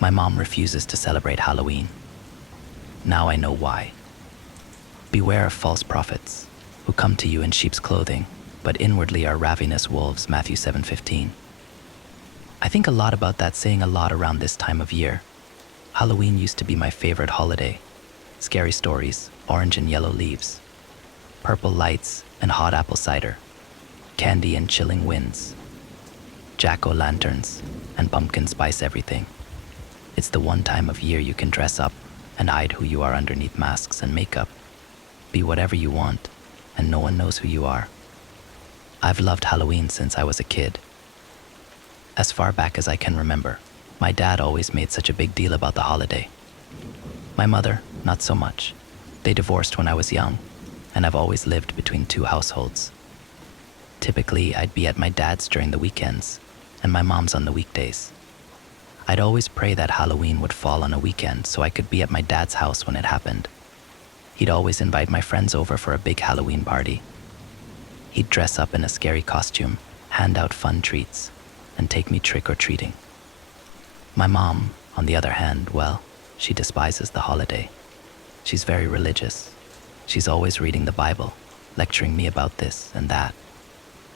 My mom refuses to celebrate Halloween. Now I know why. Beware of false prophets, who come to you in sheep's clothing, but inwardly are ravenous wolves, Matthew 7:15. I think a lot about that saying a lot around this time of year. Halloween used to be my favorite holiday. Scary stories, orange and yellow leaves, purple lights and hot apple cider, candy and chilling winds, jack-o'-lanterns and pumpkin spice everything. It's the one time of year you can dress up and hide who you are underneath masks and makeup. Be whatever you want, and no one knows who you are. I've loved Halloween since I was a kid. As far back as I can remember, my dad always made such a big deal about the holiday. My mother, not so much. They divorced when I was young, and I've always lived between two households. Typically, I'd be at my dad's during the weekends, and my mom's on the weekdays. I'd always pray that Halloween would fall on a weekend so I could be at my dad's house when it happened. He'd always invite my friends over for a big Halloween party. He'd dress up in a scary costume, hand out fun treats, and take me trick-or-treating. My mom, on the other hand, well, she despises the holiday. She's very religious. She's always reading the Bible, lecturing me about this and that.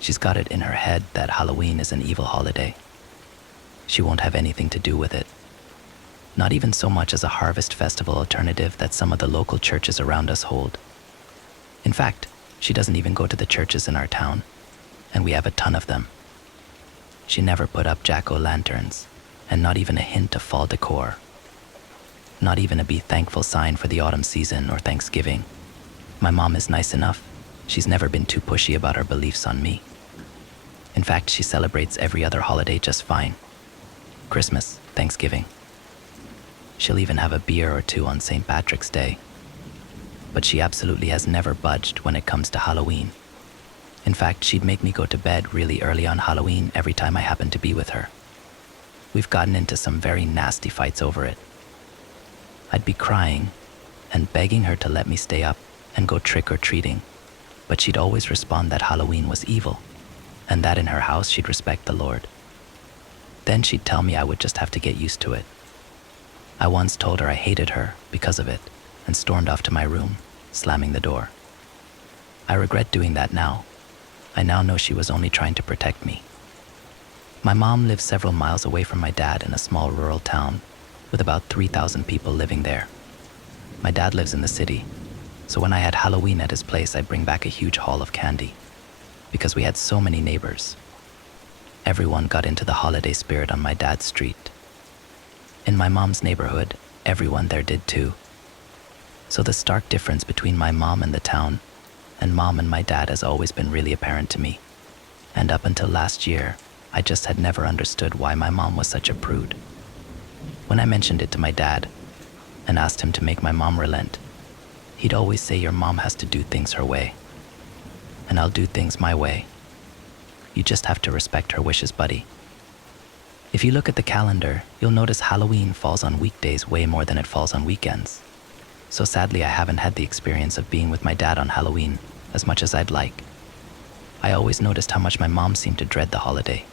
She's got it in her head that Halloween is an evil holiday. She won't have anything to do with it. Not even so much as a harvest festival alternative that some of the local churches around us hold. In fact, she doesn't even go to the churches in our town, and we have a ton of them. She never put up jack-o'-lanterns, and not even a hint of fall decor. Not even a be thankful sign for the autumn season or Thanksgiving. My mom is nice enough. She's never been too pushy about her beliefs on me. In fact, she celebrates every other holiday just fine. Christmas, Thanksgiving. She'll even have a beer or two on St. Patrick's Day. But she absolutely has never budged when it comes to Halloween. In fact, she'd make me go to bed really early on Halloween every time I happen to be with her. We've gotten into some very nasty fights over it. I'd be crying and begging her to let me stay up and go trick-or-treating, but she'd always respond that Halloween was evil, and that in her house she'd respect the Lord. Then she'd tell me I would just have to get used to it. I once told her I hated her because of it and stormed off to my room, slamming the door. I regret doing that now. I now know she was only trying to protect me. My mom lives several miles away from my dad in a small rural town with about 3,000 people living there. My dad lives in the city, so when I had Halloween at his place, I'd bring back a huge haul of candy because we had so many neighbors. Everyone got into the holiday spirit on my dad's street. In my mom's neighborhood, everyone there did too. So the stark difference between my mom and the town, and mom and my dad has always been really apparent to me. And up until last year, I just had never understood why my mom was such a prude. When I mentioned it to my dad and asked him to make my mom relent, he'd always say your mom has to do things her way. And I'll do things my way. You just have to respect her wishes, buddy. If you look at the calendar, you'll notice Halloween falls on weekdays way more than it falls on weekends. So sadly, I haven't had the experience of being with my dad on Halloween as much as I'd like. I always noticed how much my mom seemed to dread the holiday.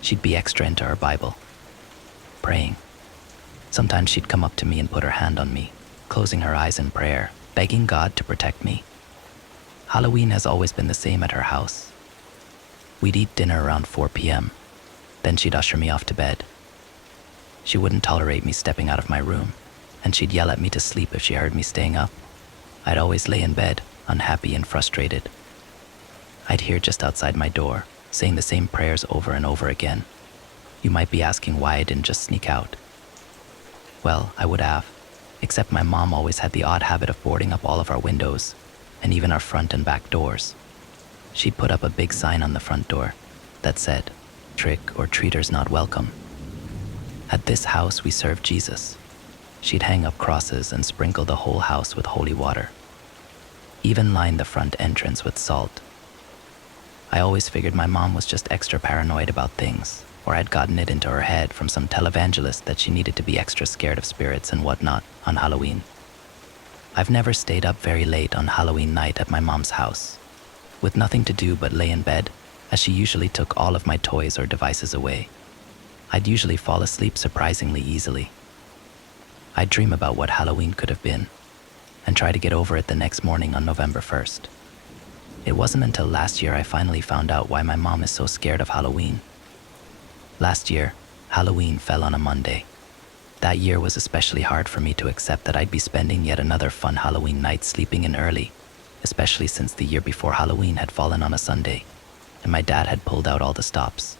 She'd be extra into her Bible, praying. Sometimes she'd come up to me and put her hand on me, closing her eyes in prayer, begging God to protect me. Halloween has always been the same at her house. We'd eat dinner around 4 p.m. Then she'd usher me off to bed. She wouldn't tolerate me stepping out of my room, and she'd yell at me to sleep if she heard me staying up. I'd always lay in bed, unhappy and frustrated. I'd hear just outside my door, saying the same prayers over and over again. You might be asking why I didn't just sneak out. Well, I would have, except my mom always had the odd habit of boarding up all of our windows, and even our front and back doors. She'd put up a big sign on the front door that said, "Trick or treaters not welcome." At this house, we serve Jesus. She'd hang up crosses and sprinkle the whole house with holy water. Even line the front entrance with salt. I always figured my mom was just extra paranoid about things, or I'd gotten it into her head from some televangelist that she needed to be extra scared of spirits and whatnot on Halloween. I've never stayed up very late on Halloween night at my mom's house, with nothing to do but lay in bed, as she usually took all of my toys or devices away. I'd usually fall asleep surprisingly easily. I'd dream about what Halloween could have been and try to get over it the next morning on November 1st. It wasn't until last year I finally found out why my mom is so scared of Halloween. Last year, Halloween fell on a Monday. That year was especially hard for me to accept that I'd be spending yet another fun Halloween night sleeping in early, especially since the year before Halloween had fallen on a Sunday, and my dad had pulled out all the stops.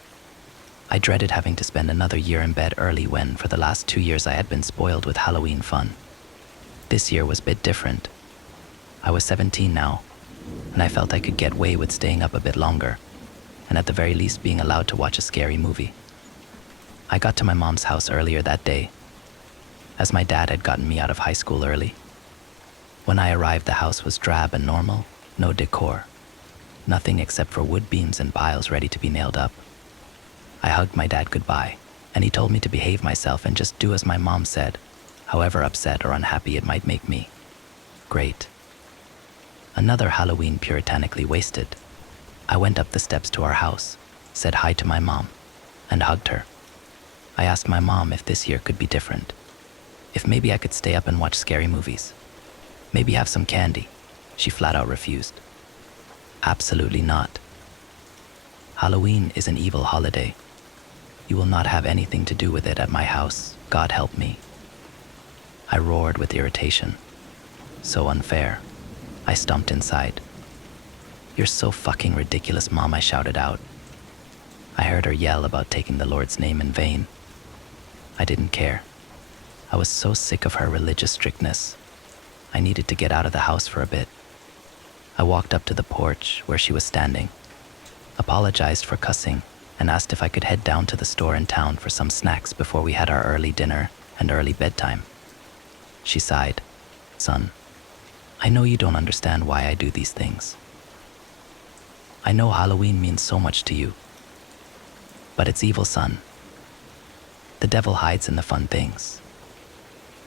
I dreaded having to spend another year in bed early when, for the last 2 years, I had been spoiled with Halloween fun. This year was a bit different. I was 17 now, and I felt I could get away with staying up a bit longer, and at the very least being allowed to watch a scary movie. I got to my mom's house earlier that day, as my dad had gotten me out of high school early. When I arrived, the house was drab and normal, no decor, nothing except for wood beams and piles ready to be nailed up. I hugged my dad goodbye, and he told me to behave myself and just do as my mom said, however upset or unhappy it might make me. Great. Another Halloween puritanically wasted. I went up the steps to our house, said hi to my mom, and hugged her. I asked my mom if this year could be different. If maybe I could stay up and watch scary movies. Maybe have some candy. She flat out refused. Absolutely not. Halloween is an evil holiday. You will not have anything to do with it at my house, God help me. I roared with irritation. So unfair. I stomped inside. You're so fucking ridiculous, Mom, I shouted out. I heard her yell about taking the Lord's name in vain. I didn't care. I was so sick of her religious strictness. I needed to get out of the house for a bit. I walked up to the porch where she was standing, apologized for cussing, and asked if I could head down to the store in town for some snacks before we had our early dinner and early bedtime. She sighed. Son, I know you don't understand why I do these things. I know Halloween means so much to you, but it's evil, son. The devil hides in the fun things.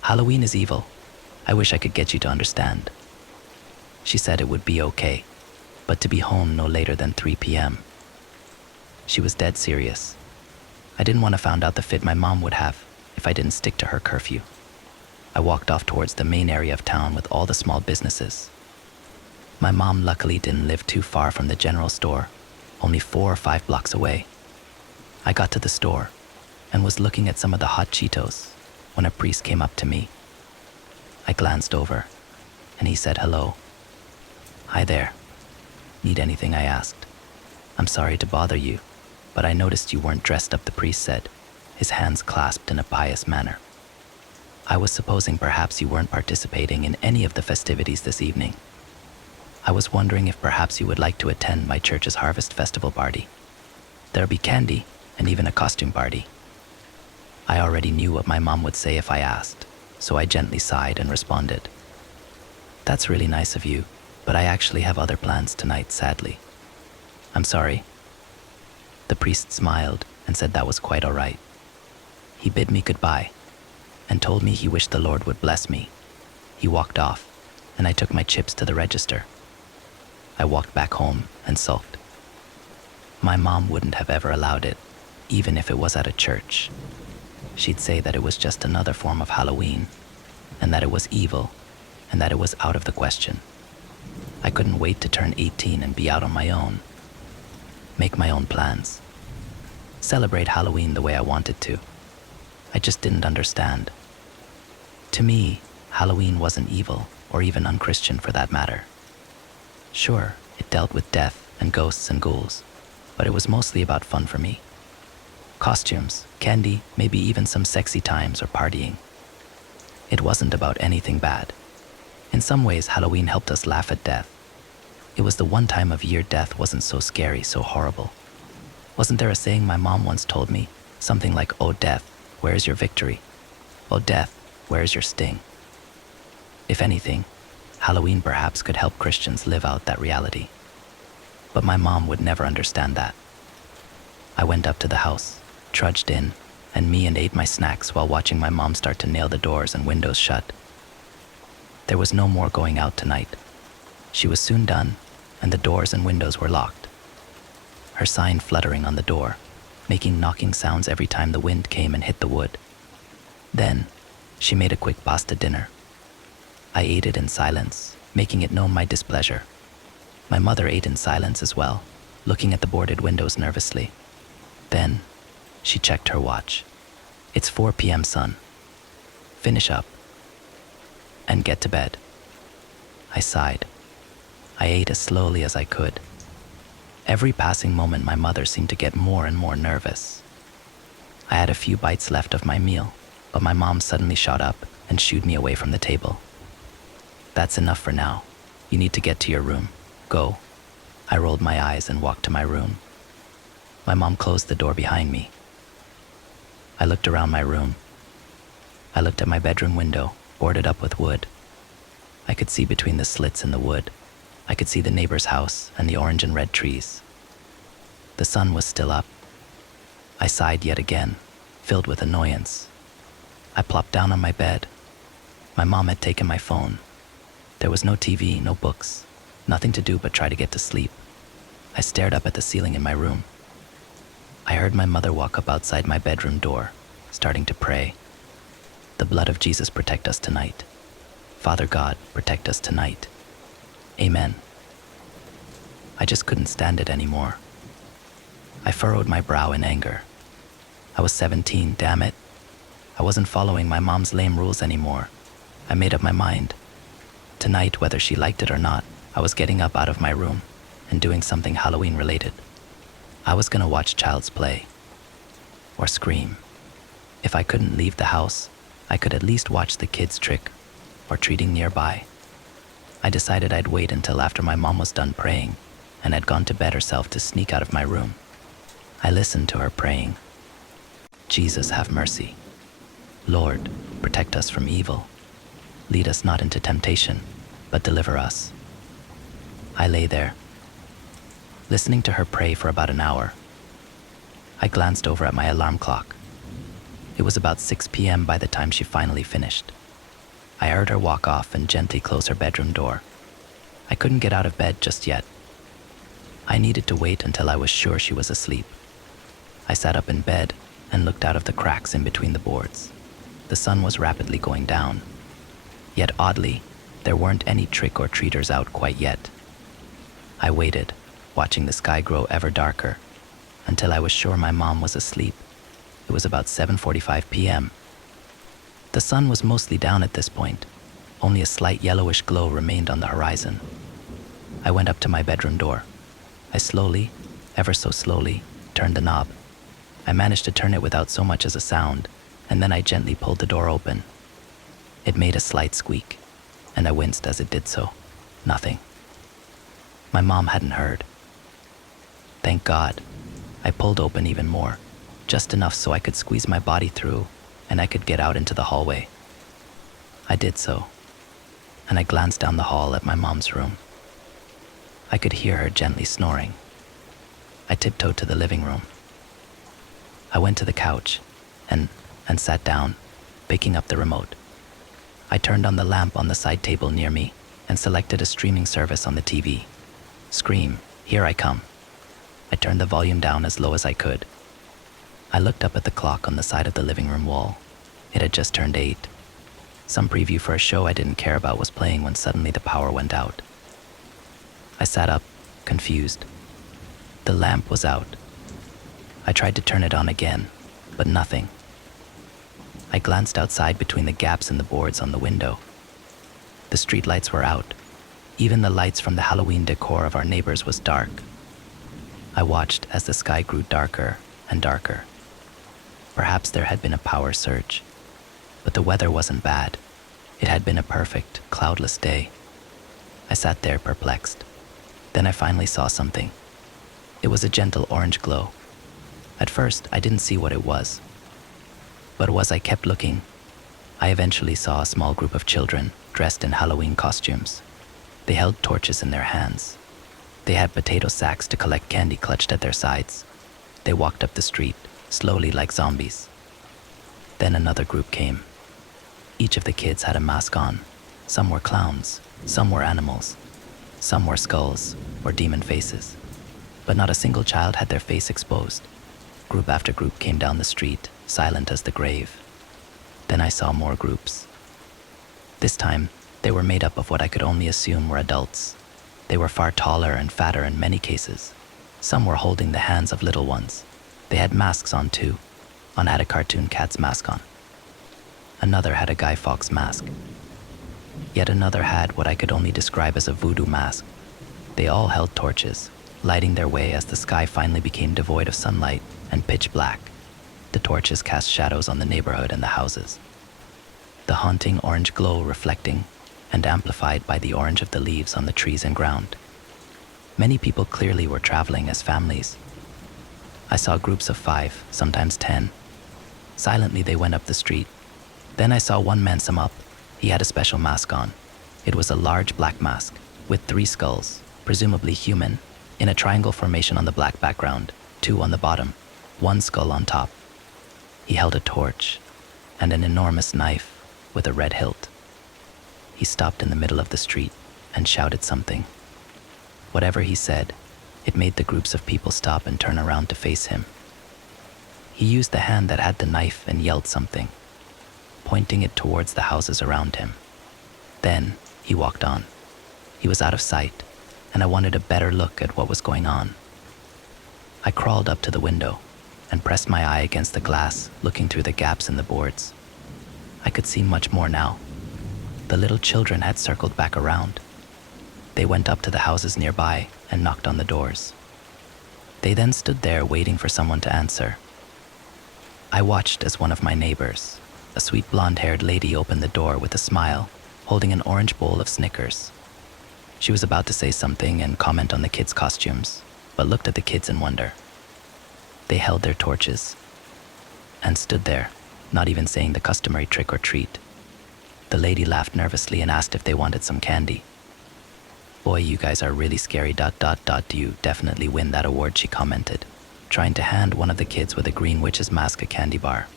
Halloween is evil. I wish I could get you to understand. She said it would be okay, but to be home no later than 3 p.m. She was dead serious. I didn't want to find out the fit my mom would have if I didn't stick to her curfew. I walked off towards the main area of town with all the small businesses. My mom luckily didn't live too far from the general store, only 4 or 5 blocks away. I got to the store and was looking at some of the hot Cheetos when a priest came up to me. I glanced over, and he said hello. Hi there. Need anything? I asked. I'm sorry to bother you, but I noticed you weren't dressed up, the priest said, his hands clasped in a pious manner. I was supposing perhaps you weren't participating in any of the festivities this evening. I was wondering if perhaps you would like to attend my church's Harvest Festival party. There'll be candy and even a costume party. I already knew what my mom would say if I asked, so I gently sighed and responded. That's really nice of you, but I actually have other plans tonight, sadly. I'm sorry. The priest smiled and said that was quite all right. He bid me goodbye and told me he wished the Lord would bless me. He walked off, and I took my chips to the register. I walked back home and sulked. My mom wouldn't have ever allowed it, even if it was at a church. She'd say that it was just another form of Halloween, and that it was evil, and that it was out of the question. I couldn't wait to turn 18 and be out on my own. Make my own plans. Celebrate Halloween the way I wanted to. I just didn't understand. To me, Halloween wasn't evil, or even unchristian for that matter. Sure, it dealt with death and ghosts and ghouls, but it was mostly about fun for me. Costumes, candy, maybe even some sexy times or partying. It wasn't about anything bad. In some ways, Halloween helped us laugh at death. It was the one time of year death wasn't so scary, so horrible. Wasn't there a saying my mom once told me? Something like, "Oh death, where's your victory? Oh death, where's your sting?" If anything, Halloween perhaps could help Christians live out that reality. But my mom would never understand that. I went up to the house, trudged in, and ate my snacks while watching my mom start to nail the doors and windows shut. There was no more going out tonight. She was soon done, and the doors and windows were locked. Her sign fluttering on the door, making knocking sounds every time the wind came and hit the wood. Then, she made a quick pasta dinner. I ate it in silence, making it known my displeasure. My mother ate in silence as well, looking at the boarded windows nervously. Then, she checked her watch. It's 4 p.m., son. Finish up and get to bed. I sighed. I ate as slowly as I could. Every passing moment, my mother seemed to get more and more nervous. I had a few bites left of my meal, but my mom suddenly shot up and shooed me away from the table. That's enough for now. You need to get to your room. Go. I rolled my eyes and walked to my room. My mom closed the door behind me. I looked around my room. I looked at my bedroom window, boarded up with wood. I could see between the slits in the wood. I could see the neighbor's house and the orange and red trees. The sun was still up. I sighed yet again, filled with annoyance. I plopped down on my bed. My mom had taken my phone. There was no TV, no books, nothing to do but try to get to sleep. I stared up at the ceiling in my room. I heard my mother walk up outside my bedroom door, starting to pray. The blood of Jesus protect us tonight. Father God, protect us tonight. Amen. I just couldn't stand it anymore. I furrowed my brow in anger. I was 17, damn it. I wasn't following my mom's lame rules anymore. I made up my mind. Tonight, whether she liked it or not, I was getting up out of my room and doing something Halloween related. I was gonna watch Child's Play or Scream. If I couldn't leave the house, I could at least watch the kids trick or treating nearby. I decided I'd wait until after my mom was done praying and had gone to bed herself to sneak out of my room. I listened to her praying. Jesus, have mercy. Lord, protect us from evil. Lead us not into temptation, but deliver us. I lay there, listening to her pray for about an hour. I glanced over at my alarm clock. It was about 6 p.m. by the time she finally finished. I heard her walk off and gently close her bedroom door. I couldn't get out of bed just yet. I needed to wait until I was sure she was asleep. I sat up in bed and looked out of the cracks in between the boards. The sun was rapidly going down. Yet oddly, there weren't any trick-or-treaters out quite yet. I waited, watching the sky grow ever darker, until I was sure my mom was asleep. It was about 7:45 p.m. The sun was mostly down at this point. Only a slight yellowish glow remained on the horizon. I went up to my bedroom door. I slowly, ever so slowly, turned the knob. I managed to turn it without so much as a sound, and then I gently pulled the door open. It made a slight squeak, and I winced as it did so. Nothing. My mom hadn't heard. Thank God. I pulled open even more, just enough so I could squeeze my body through and I could get out into the hallway. I did so, and I glanced down the hall at my mom's room. I could hear her gently snoring. I tiptoed to the living room. I went to the couch and sat down, picking up the remote. I turned on the lamp on the side table near me and selected a streaming service on the TV. Scream, Here I Come. I turned the volume down as low as I could. I looked up at the clock on the side of the living room wall. It had just turned 8. Some preview for a show I didn't care about was playing when suddenly the power went out. I sat up, confused. The lamp was out. I tried to turn it on again, but nothing. I glanced outside between the gaps in the boards on the window. The streetlights were out. Even the lights from the Halloween decor of our neighbors was dark. I watched as the sky grew darker and darker. Perhaps there had been a power surge, but the weather wasn't bad. It had been a perfect, cloudless day. I sat there perplexed. Then I finally saw something. It was a gentle orange glow. At first, I didn't see what it was. But as I kept looking, I eventually saw a small group of children dressed in Halloween costumes. They held torches in their hands. They had potato sacks to collect candy clutched at their sides. They walked up the street, slowly like zombies. Then another group came. Each of the kids had a mask on. Some were clowns, some were animals, some were skulls or demon faces. But not a single child had their face exposed. Group after group came down the street, silent as the grave. Then I saw more groups. This time, they were made up of what I could only assume were adults. They were far taller and fatter in many cases. Some were holding the hands of little ones. They had masks on too. One had a cartoon cat's mask on. Another had a Guy Fawkes mask. Yet another had what I could only describe as a voodoo mask. They all held torches, lighting their way as the sky finally became devoid of sunlight and pitch black. The torches cast shadows on the neighborhood and the houses. The haunting orange glow reflecting and amplified by the orange of the leaves on the trees and ground. Many people clearly were traveling as families. I saw groups of 5, sometimes 10. Silently they went up the street. Then I saw one man sum up. He had a special mask on. It was a large black mask with 3 skulls, presumably human, in a triangle formation on the black background, 2 on the bottom, 1 skull on top. He held a torch and an enormous knife with a red hilt. He stopped in the middle of the street and shouted something. Whatever he said, it made the groups of people stop and turn around to face him. He used the hand that had the knife and yelled something, pointing it towards the houses around him. Then he walked on. He was out of sight, and I wanted a better look at what was going on. I crawled up to the window and pressed my eye against the glass, looking through the gaps in the boards. I could see much more now. The little children had circled back around. They went up to the houses nearby and knocked on the doors. They then stood there waiting for someone to answer. I watched as one of my neighbors, a sweet blonde-haired lady, opened the door with a smile, holding an orange bowl of Snickers. She was about to say something and comment on the kids' costumes, but looked at the kids in wonder. They held their torches and stood there, not even saying the customary trick or treat. The lady laughed nervously and asked if they wanted some candy. "Boy, you guys are really scary, ... Do you definitely win that award?" she commented, trying to hand one of the kids with a green witch's mask a candy bar.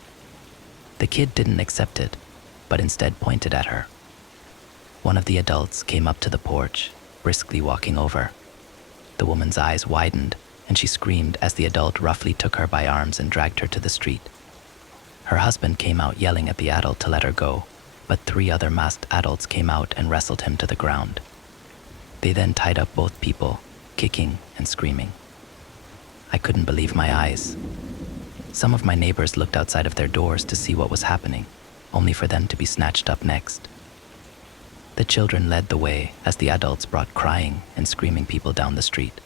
The kid didn't accept it, but instead pointed at her. One of the adults came up to the porch, briskly walking over. The woman's eyes widened, and she screamed as the adult roughly took her by arms and dragged her to the street. Her husband came out yelling at the adult to let her go, but 3 other masked adults came out and wrestled him to the ground. They then tied up both people, kicking and screaming. I couldn't believe my eyes. Some of my neighbors looked outside of their doors to see what was happening, only for them to be snatched up next. The children led the way as the adults brought crying and screaming people down the street.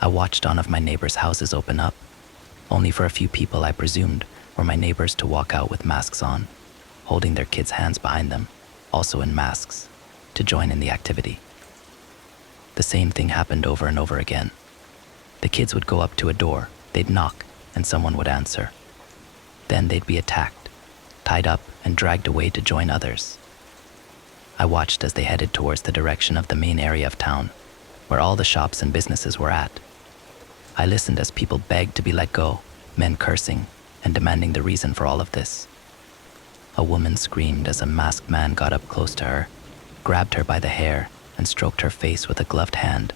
I watched one of my neighbors' houses open up, only for a few people I presumed were my neighbors to walk out with masks on, holding their kids' hands behind them, also in masks, to join in the activity. The same thing happened over and over again. The kids would go up to a door, they'd knock, and someone would answer. Then they'd be attacked, tied up, and dragged away to join others. I watched as they headed towards the direction of the main area of town, where all the shops and businesses were at. I listened as people begged to be let go, men cursing and demanding the reason for all of this. A woman screamed as a masked man got up close to her, grabbed her by the hair, and stroked her face with a gloved hand.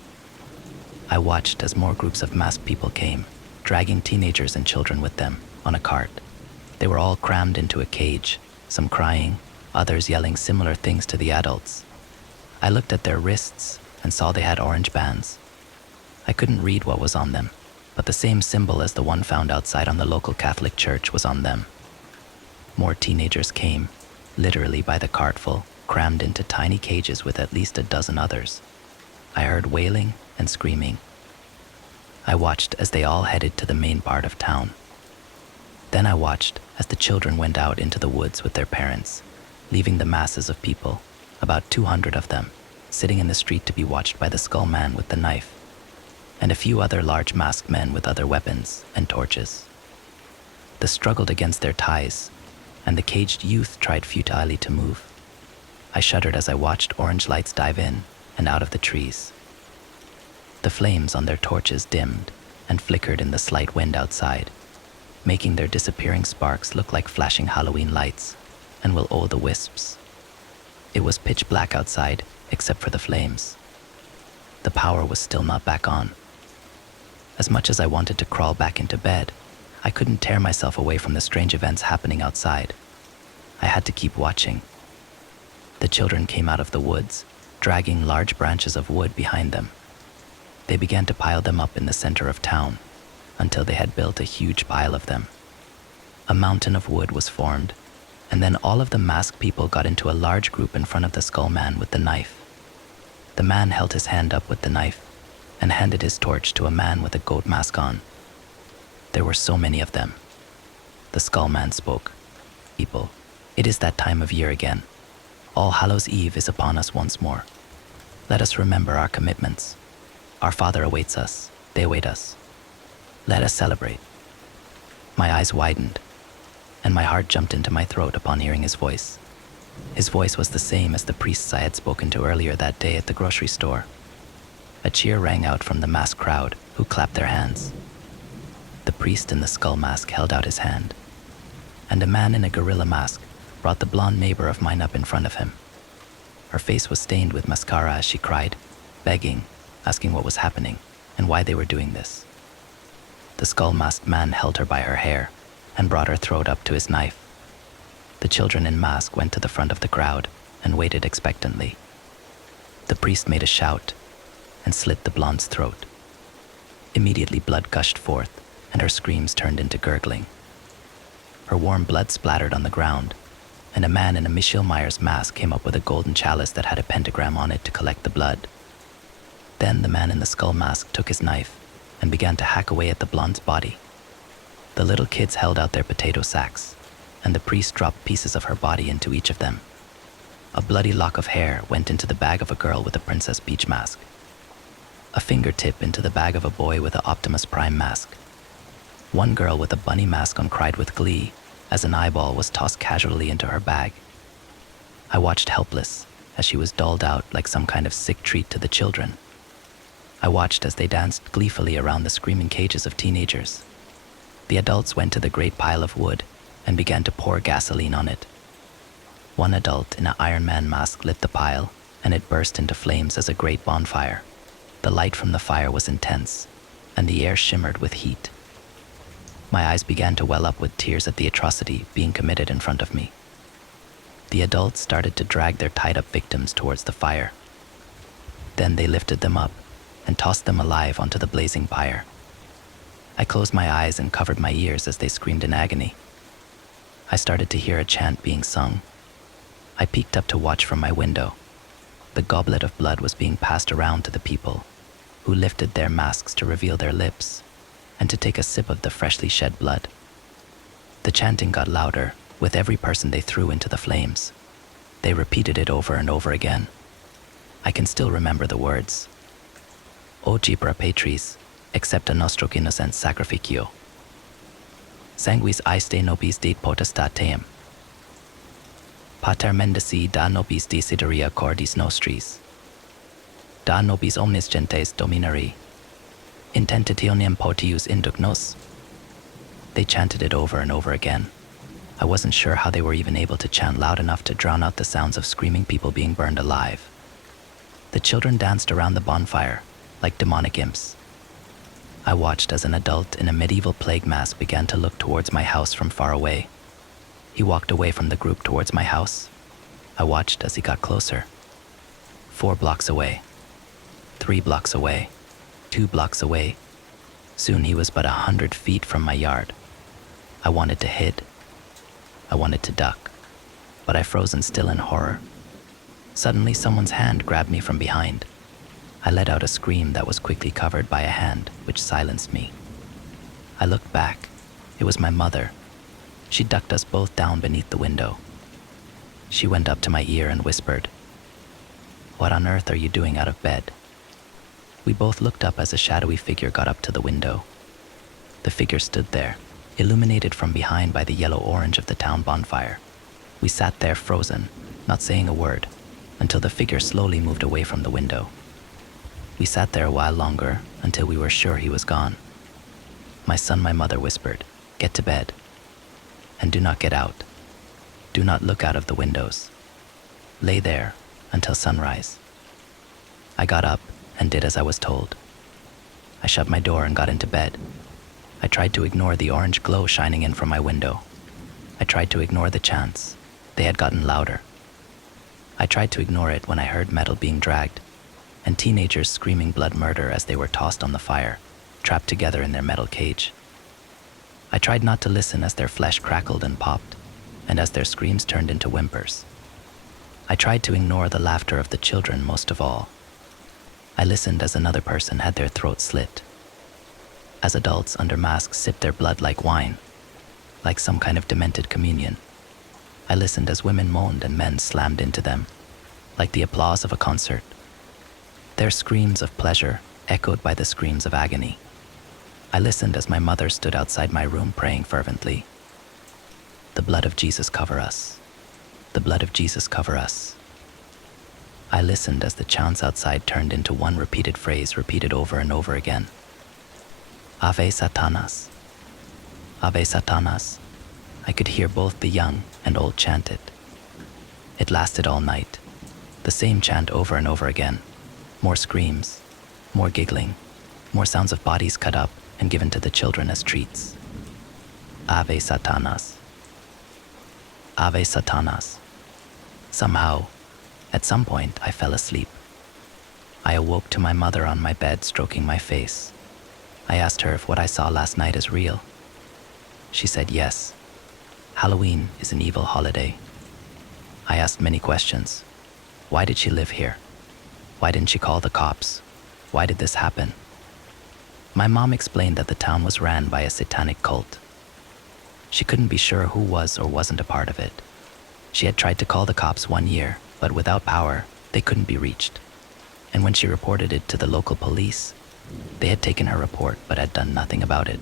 I watched as more groups of masked people came, dragging teenagers and children with them, on a cart. They were all crammed into a cage, some crying, others yelling similar things to the adults. I looked at their wrists and saw they had orange bands. I couldn't read what was on them, but the same symbol as the one found outside on the local Catholic church was on them. More teenagers came, literally by the cartful, crammed into tiny cages with at least a dozen others. I heard wailing and screaming. I watched as they all headed to the main part of town. Then I watched as the children went out into the woods with their parents, leaving the masses of people, about 200 of them, sitting in the street to be watched by the skull man with the knife, and a few other large masked men with other weapons and torches. They struggled against their ties, and the caged youth tried futilely to move. I shuddered as I watched orange lights dive in and out of the trees. The flames on their torches dimmed and flickered in the slight wind outside, making their disappearing sparks look like flashing Halloween lights and will-o'-the-wisps. It was pitch black outside, except for the flames. The power was still not back on. As much as I wanted to crawl back into bed, I couldn't tear myself away from the strange events happening outside. I had to keep watching. The children came out of the woods, dragging large branches of wood behind them. They began to pile them up in the center of town until they had built a huge pile of them. A mountain of wood was formed, and then all of the masked people got into a large group in front of the skull man with the knife. The man held his hand up with the knife and handed his torch to a man with a goat mask on. There were so many of them. The skull man spoke. People, it is that time of year again. All Hallows Eve is upon us once more. Let us remember our commitments. Our Father awaits us. They await us. Let us celebrate. My eyes widened, and my heart jumped into my throat upon hearing his voice. His voice was the same as the priests I had spoken to earlier that day at the grocery store. A cheer rang out from the masked crowd, who clapped their hands. The priest in the skull mask held out his hand, and a man in a gorilla mask brought the blonde neighbor of mine up in front of him. Her face was stained with mascara as she cried, begging, asking what was happening and why they were doing this. The skull-masked man held her by her hair and brought her throat up to his knife. The children in mask went to the front of the crowd and waited expectantly. The priest made a shout and slit the blonde's throat. Immediately blood gushed forth and her screams turned into gurgling. Her warm blood splattered on the ground, and a man in a Michelle Myers mask came up with a golden chalice that had a pentagram on it to collect the blood. Then the man in the skull mask took his knife and began to hack away at the blonde's body. The little kids held out their potato sacks, and the priest dropped pieces of her body into each of them. A bloody lock of hair went into the bag of a girl with a Princess Peach mask. A fingertip into the bag of a boy with an Optimus Prime mask. One girl with a bunny mask on cried with glee as an eyeball was tossed casually into her bag. I watched helpless as she was doled out like some kind of sick treat to the children. I watched as they danced gleefully around the screaming cages of teenagers. The adults went to the great pile of wood and began to pour gasoline on it. One adult in an Iron Man mask lit the pile, and it burst into flames as a great bonfire. The light from the fire was intense, and the air shimmered with heat. My eyes began to well up with tears at the atrocity being committed in front of me. The adults started to drag their tied-up victims towards the fire. Then they lifted them up and tossed them alive onto the blazing pyre. I closed my eyes and covered my ears as they screamed in agony. I started to hear a chant being sung. I peeked up to watch from my window. The goblet of blood was being passed around to the people, who lifted their masks to reveal their lips and to take a sip of the freshly shed blood. The chanting got louder with every person they threw into the flames. They repeated it over and over again. I can still remember the words. O Gibra Patris, accepta nostro innocent sacrificio. Sanguis aiste nobis det potestateum. Pater mendici da nobis desideria cordis nostris. Da nobis omnis gentes dominari. Intentationem potius induc nos. They chanted it over and over again. I wasn't sure how they were even able to chant loud enough to drown out the sounds of screaming people being burned alive. The children danced around the bonfire like demonic imps. I watched as an adult in a medieval plague mask began to look towards my house from far away. He walked away from the group towards my house. I watched as he got closer. 4 blocks away. 3 blocks away. 2 blocks away. Soon he was but 100 feet from my yard. I wanted to hide. I wanted to duck, but I frozen still in horror. Suddenly someone's hand grabbed me from behind. I let out a scream that was quickly covered by a hand, which silenced me. I looked back. It was my mother. She ducked us both down beneath the window. She went up to my ear and whispered, "What on earth are you doing out of bed?" We both looked up as a shadowy figure got up to the window. The figure stood there, illuminated from behind by the yellow-orange of the town bonfire. We sat there frozen, not saying a word, until the figure slowly moved away from the window. We sat there a while longer until we were sure he was gone. My son, my mother whispered, "Get to bed. And do not get out. Do not look out of the windows. Lay there until sunrise." I got up and did as I was told. I shut my door and got into bed. I tried to ignore the orange glow shining in from my window. I tried to ignore the chants. They had gotten louder. I tried to ignore it when I heard metal being dragged and teenagers screaming blood murder as they were tossed on the fire, trapped together in their metal cage. I tried not to listen as their flesh crackled and popped, and as their screams turned into whimpers. I tried to ignore the laughter of the children most of all. I listened as another person had their throat slit, as adults under masks sipped their blood like wine, like some kind of demented communion. I listened as women moaned and men slammed into them, like the applause of a concert. Their screams of pleasure echoed by the screams of agony. I listened as my mother stood outside my room praying fervently. The blood of Jesus cover us. The blood of Jesus cover us. I listened as the chants outside turned into one repeated phrase repeated over and over again. Ave Satanas. Ave Satanas. I could hear both the young and old chant it. It lasted all night. The same chant over and over again. More screams, more giggling, more sounds of bodies cut up and given to the children as treats. Ave Satanas. Ave Satanas. Somehow, at some point, I fell asleep. I awoke to my mother on my bed stroking my face. I asked her if what I saw last night is real. She said yes. Halloween is an evil holiday. I asked many questions. Why did she live here? Why didn't she call the cops? Why did this happen? My mom explained that the town was ran by a satanic cult. She couldn't be sure who was or wasn't a part of it. She had tried to call the cops 1 year, but without power, they couldn't be reached. And when she reported it to the local police, they had taken her report but had done nothing about it.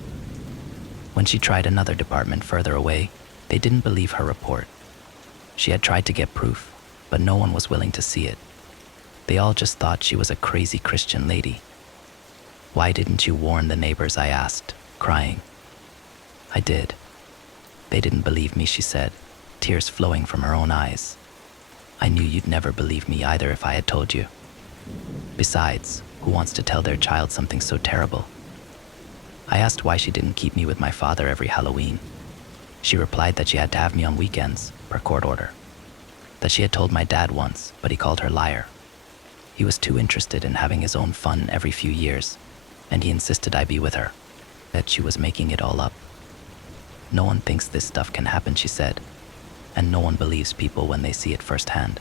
When she tried another department further away, they didn't believe her report. She had tried to get proof, but no one was willing to see it. They all just thought she was a crazy Christian lady. Why didn't you warn the neighbors? I asked, crying. I did. They didn't believe me, she said, tears flowing from her own eyes. I knew you'd never believe me either if I had told you. Besides, who wants to tell their child something so terrible? I asked why she didn't keep me with my father every Halloween. She replied that she had to have me on weekends, per court order. That she had told my dad once, but he called her liar. He was too interested in having his own fun every few years, and he insisted I be with her, that she was making it all up. No one thinks this stuff can happen, she said, and no one believes people when they see it firsthand.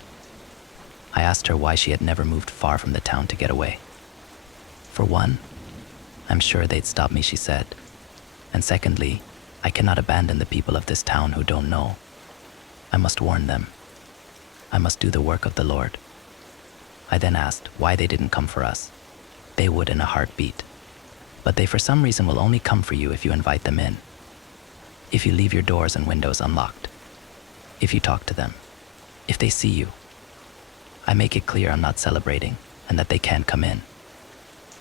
I asked her why she had never moved far from the town to get away. For one, I'm sure they'd stop me, she said. And secondly, I cannot abandon the people of this town who don't know. I must warn them. I must do the work of the Lord. I then asked why they didn't come for us. They would in a heartbeat. But they for some reason will only come for you if you invite them in. If you leave your doors and windows unlocked. If you talk to them. If they see you. I make it clear I'm not celebrating and that they can't come in.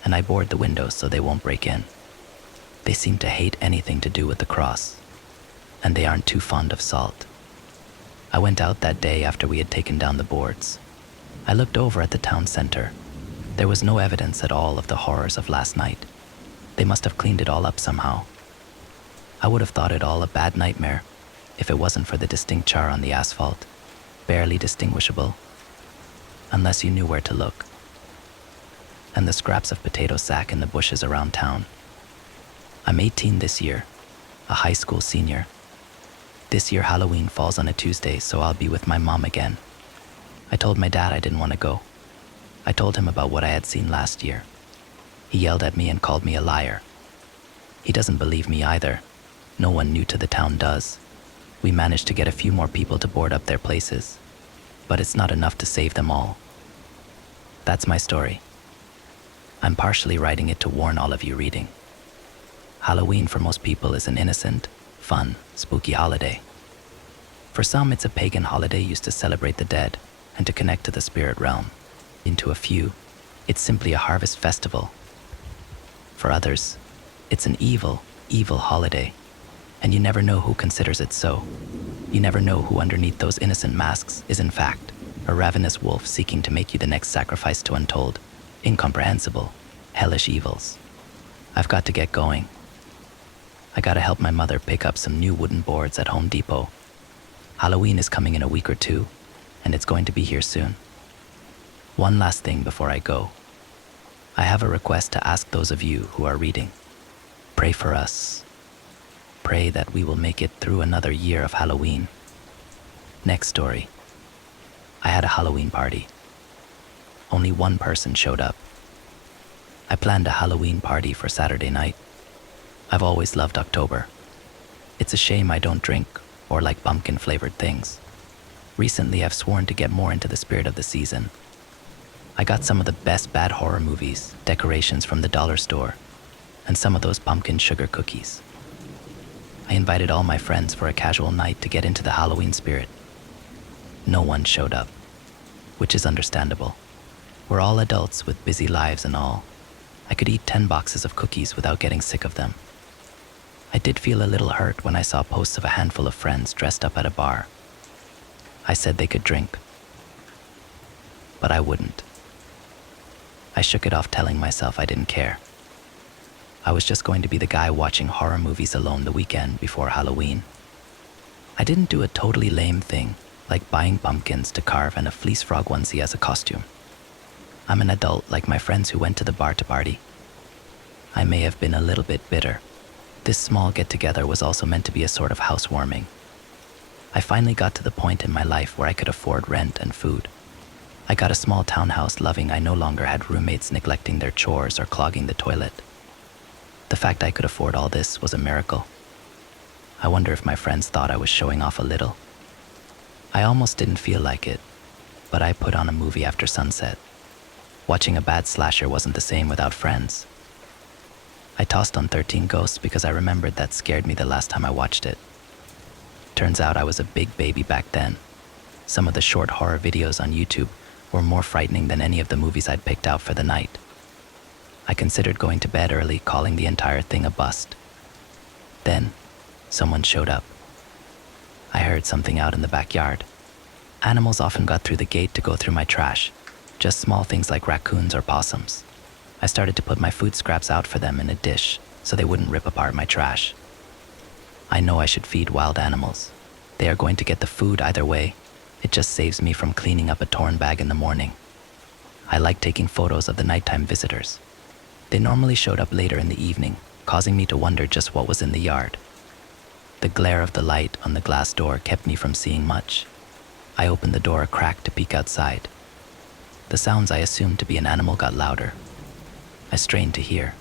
And I board the windows so they won't break in. They seem to hate anything to do with the cross. And they aren't too fond of salt. I went out that day after we had taken down the boards. I looked over at the town center. There was no evidence at all of the horrors of last night. They must have cleaned it all up somehow. I would have thought it all a bad nightmare if it wasn't for the distinct char on the asphalt, barely distinguishable, unless you knew where to look, and the scraps of potato sack in the bushes around town. I'm 18 this year, a high school senior. This year Halloween falls on a Tuesday, so I'll be with my mom again. I told my dad I didn't want to go. I told him about what I had seen last year. He yelled at me and called me a liar. He doesn't believe me either. No one new to the town does. We managed to get a few more people to board up their places, but it's not enough to save them all. That's my story. I'm partially writing it to warn all of you reading. Halloween for most people is an innocent, fun, spooky holiday. For some, it's a pagan holiday used to celebrate the dead and to connect to the spirit realm. Into a few, it's simply a harvest festival. For others, it's an evil, evil holiday, and you never know who considers it so. You never know who underneath those innocent masks is in fact a ravenous wolf seeking to make you the next sacrifice to untold, incomprehensible, hellish evils. I've got to get going. I gotta help my mother pick up some new wooden boards at Home Depot. Halloween is coming in a week or two, and it's going to be here soon. One last thing before I go. I have a request to ask those of you who are reading. Pray for us. Pray that we will make it through another year of Halloween. Next story. I had a Halloween party. Only one person showed up. I planned a Halloween party for Saturday night. I've always loved October. It's a shame I don't drink or like pumpkin-flavored things. Recently, I've sworn to get more into the spirit of the season. I got some of the best bad horror movies, decorations from the dollar store, and some of those pumpkin sugar cookies. I invited all my friends for a casual night to get into the Halloween spirit. No one showed up, which is understandable. We're all adults with busy lives and all. I could eat 10 boxes of cookies without getting sick of them. I did feel a little hurt when I saw posts of a handful of friends dressed up at a bar. I said they could drink, but I wouldn't. I shook it off, telling myself I didn't care. I was just going to be the guy watching horror movies alone the weekend before Halloween. I didn't do a totally lame thing, like buying pumpkins to carve and a fleece frog onesie as a costume. I'm an adult like my friends who went to the bar to party. I may have been a little bit bitter. This small get-together was also meant to be a sort of housewarming. I finally got to the point in my life where I could afford rent and food. I got a small townhouse, loving I no longer had roommates neglecting their chores or clogging the toilet. The fact I could afford all this was a miracle. I wonder if my friends thought I was showing off a little. I almost didn't feel like it, but I put on a movie after sunset. Watching a bad slasher wasn't the same without friends. I tossed on 13 Ghosts because I remembered that scared me the last time I watched it. Turns out I was a big baby back then. Some of the short horror videos on YouTube were more frightening than any of the movies I'd picked out for the night. I considered going to bed early, calling the entire thing a bust. Then, someone showed up. I heard something out in the backyard. Animals often got through the gate to go through my trash, just small things like raccoons or possums. I started to put my food scraps out for them in a dish so they wouldn't rip apart my trash. I know I should feed wild animals. They are going to get the food either way. It just saves me from cleaning up a torn bag in the morning. I like taking photos of the nighttime visitors. They normally showed up later in the evening, causing me to wonder just what was in the yard. The glare of the light on the glass door kept me from seeing much. I opened the door a crack to peek outside. The sounds I assumed to be an animal got louder. I strained to hear.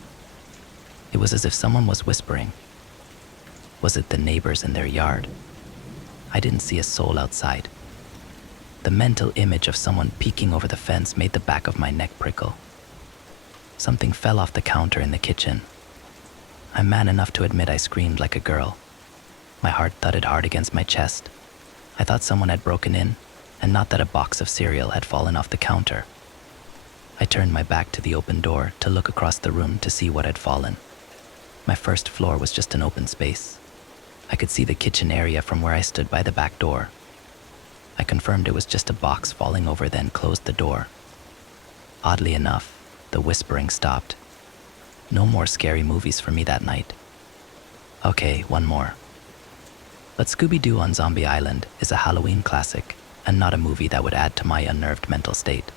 It was as if someone was whispering. Was it the neighbors in their yard? I didn't see a soul outside. The mental image of someone peeking over the fence made the back of my neck prickle. Something fell off the counter in the kitchen. I'm man enough to admit I screamed like a girl. My heart thudded hard against my chest. I thought someone had broken in, and not that a box of cereal had fallen off the counter. I turned my back to the open door to look across the room to see what had fallen. My first floor was just an open space. I could see the kitchen area from where I stood by the back door. I confirmed it was just a box falling over, then closed the door. Oddly enough, the whispering stopped. No more scary movies for me that night. Okay, one more. But Scooby-Doo on Zombie Island is a Halloween classic and not a movie that would add to my unnerved mental state.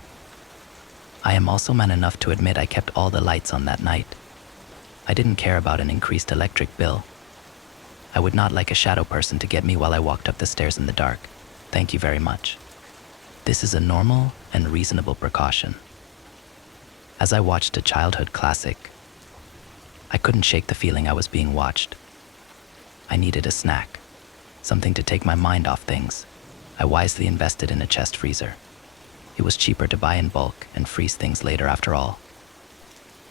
I am also man enough to admit I kept all the lights on that night. I didn't care about an increased electric bill. I would not like a shadow person to get me while I walked up the stairs in the dark. Thank you very much. This is a normal and reasonable precaution. As I watched a childhood classic, I couldn't shake the feeling I was being watched. I needed a snack, something to take my mind off things. I wisely invested in a chest freezer. It was cheaper to buy in bulk and freeze things later after all.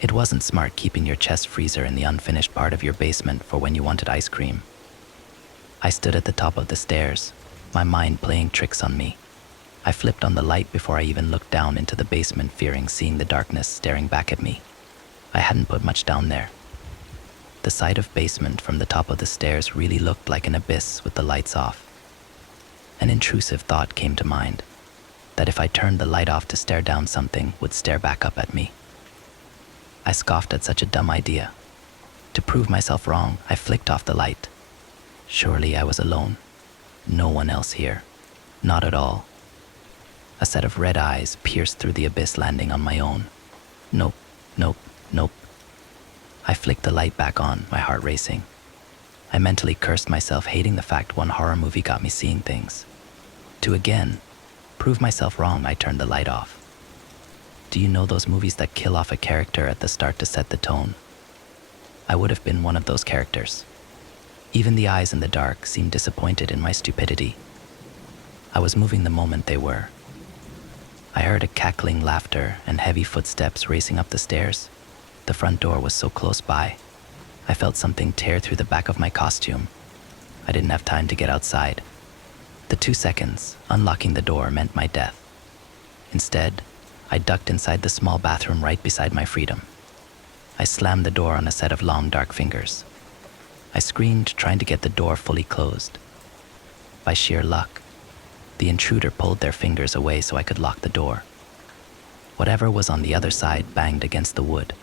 It wasn't smart keeping your chest freezer in the unfinished part of your basement for when you wanted ice cream. I stood at the top of the stairs, my mind playing tricks on me. I flipped on the light before I even looked down into the basement, fearing seeing the darkness staring back at me. I hadn't put much down there. The sight of basement from the top of the stairs really looked like an abyss with the lights off. An intrusive thought came to mind, that if I turned the light off to stare down, something would stare back up at me. I scoffed at such a dumb idea. To prove myself wrong, I flicked off the light. Surely I was alone. No one else here. Not at all. A set of red eyes pierced through the abyss, landing on my own. Nope, nope, nope. I flicked the light back on, my heart racing. I mentally cursed myself, hating the fact one horror movie got me seeing things. To again prove myself wrong, I turned the light off. Do you know those movies that kill off a character at the start to set the tone? I would have been one of those characters. Even the eyes in the dark seemed disappointed in my stupidity. I was moving the moment they were. I heard a cackling laughter and heavy footsteps racing up the stairs. The front door was so close by. I felt something tear through the back of my costume. I didn't have time to get outside. The 2 seconds unlocking the door meant my death. Instead, I ducked inside the small bathroom right beside my freedom. I slammed the door on a set of long, dark fingers. I screamed, trying to get the door fully closed. By sheer luck, the intruder pulled their fingers away so I could lock the door. Whatever was on the other side banged against the wood,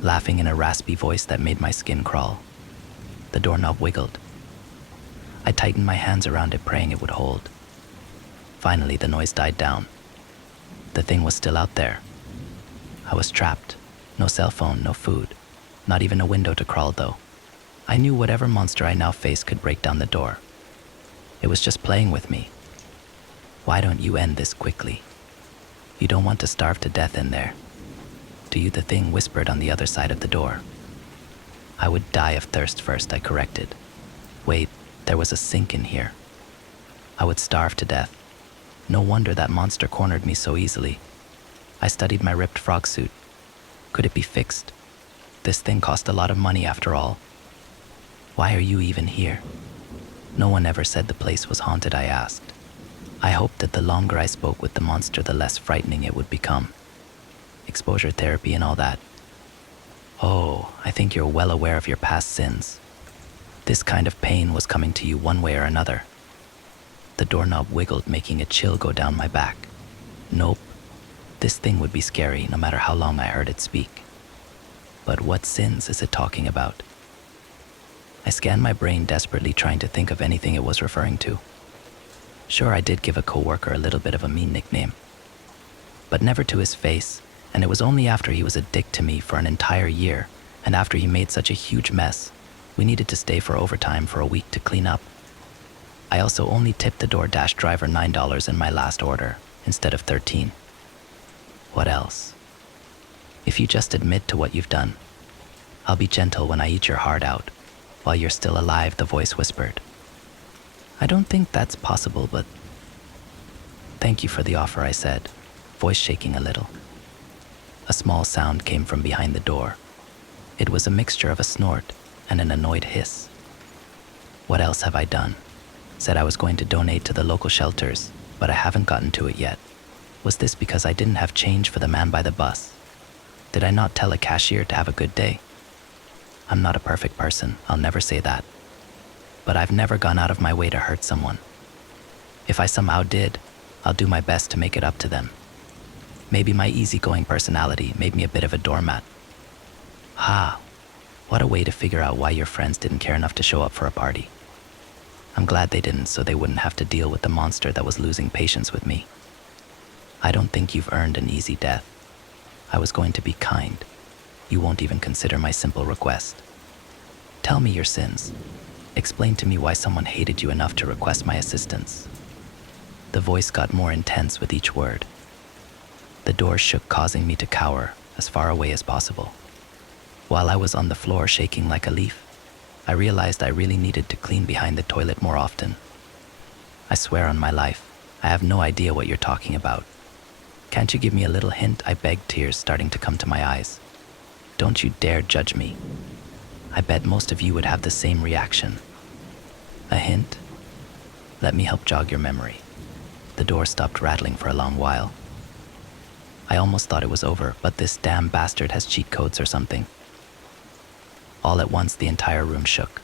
laughing in a raspy voice that made my skin crawl. The doorknob wiggled. I tightened my hands around it, praying it would hold. Finally, the noise died down. The thing was still out there. I was trapped. No cell phone, no food. Not even a window to crawl, though. I knew whatever monster I now faced could break down the door. It was just playing with me. Why don't you end this quickly? You don't want to starve to death in there, do you? The thing whispered on the other side of the door. I would die of thirst first, I corrected. Wait, there was a sink in here. I would starve to death. No wonder that monster cornered me so easily. I studied my ripped frog suit. Could it be fixed? This thing cost a lot of money after all. Why are you even here? No one ever said the place was haunted, I asked. I hoped that the longer I spoke with the monster, the less frightening it would become. Exposure therapy and all that. Oh, I think you're well aware of your past sins. This kind of pain was coming to you one way or another. The doorknob wiggled, making a chill go down my back. Nope. This thing would be scary no matter how long I heard it speak. But what sins is it talking about? I scanned my brain desperately, trying to think of anything it was referring to. Sure, I did give a coworker a little bit of a mean nickname, but never to his face, and it was only after he was a dick to me for an entire year, and after he made such a huge mess, we needed to stay for overtime for a week to clean up. I also only tipped the DoorDash driver $9 in my last order, instead of $13. What else? If you just admit to what you've done, I'll be gentle when I eat your heart out. While you're still alive, the voice whispered. I don't think that's possible, but... Thank you for the offer, I said, voice shaking a little. A small sound came from behind the door. It was a mixture of a snort and an annoyed hiss. What else have I done? Said I was going to donate to the local shelters, but I haven't gotten to it yet. Was this because I didn't have change for the man by the bus? Did I not tell a cashier to have a good day? I'm not a perfect person, I'll never say that. But I've never gone out of my way to hurt someone. If I somehow did, I'll do my best to make it up to them. Maybe my easygoing personality made me a bit of a doormat. What a way to figure out why your friends didn't care enough to show up for a party. I'm glad they didn't, so they wouldn't have to deal with the monster that was losing patience with me. I don't think you've earned an easy death. I was going to be kind. You won't even consider my simple request. Tell me your sins. Explain to me why someone hated you enough to request my assistance. The voice got more intense with each word. The door shook, causing me to cower as far away as possible. While I was on the floor shaking like a leaf, I realized I really needed to clean behind the toilet more often. I swear on my life, I have no idea what you're talking about. Can't you give me a little hint? I begged, tears starting to come to my eyes. Don't you dare judge me. I bet most of you would have the same reaction. A hint? Let me help jog your memory. The door stopped rattling for a long while. I almost thought it was over, but this damn bastard has cheat codes or something. All at once, the entire room shook.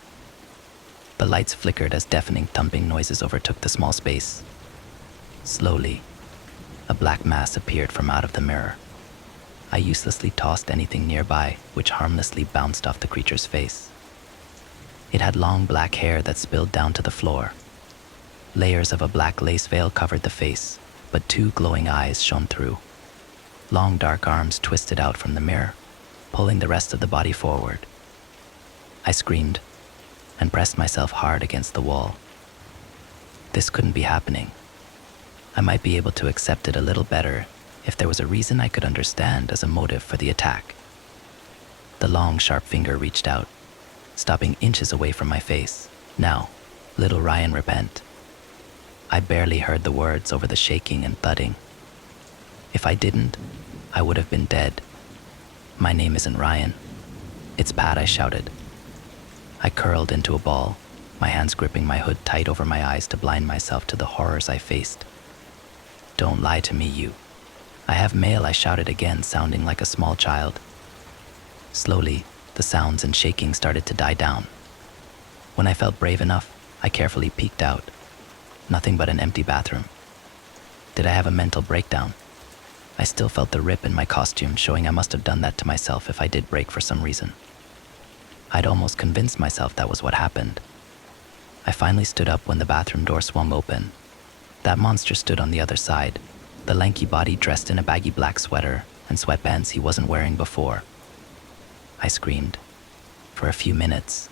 The lights flickered as deafening thumping noises overtook the small space. Slowly, a black mass appeared from out of the mirror. I uselessly tossed anything nearby, which harmlessly bounced off the creature's face. It had long black hair that spilled down to the floor. Layers of a black lace veil covered the face, but two glowing eyes shone through. Long dark arms twisted out from the mirror, pulling the rest of the body forward. I screamed and pressed myself hard against the wall. This couldn't be happening. I might be able to accept it a little better if there was a reason I could understand as a motive for the attack. The long, sharp finger reached out, stopping inches away from my face. Now, little Ryan, repent. I barely heard the words over the shaking and thudding. If I didn't, I would have been dead. My name isn't Ryan. It's Pat, I shouted. I curled into a ball, my hands gripping my hood tight over my eyes to blind myself to the horrors I faced. Don't lie to me, you. I have mail, I shouted again, sounding like a small child. Slowly, the sounds and shaking started to die down. When I felt brave enough, I carefully peeked out. Nothing but an empty bathroom. Did I have a mental breakdown? I still felt the rip in my costume, showing I must have done that to myself if I did break for some reason. I'd almost convinced myself that was what happened. I finally stood up when the bathroom door swung open. That monster stood on the other side, the lanky body dressed in a baggy black sweater and sweatpants he wasn't wearing before. I screamed. For a few minutes.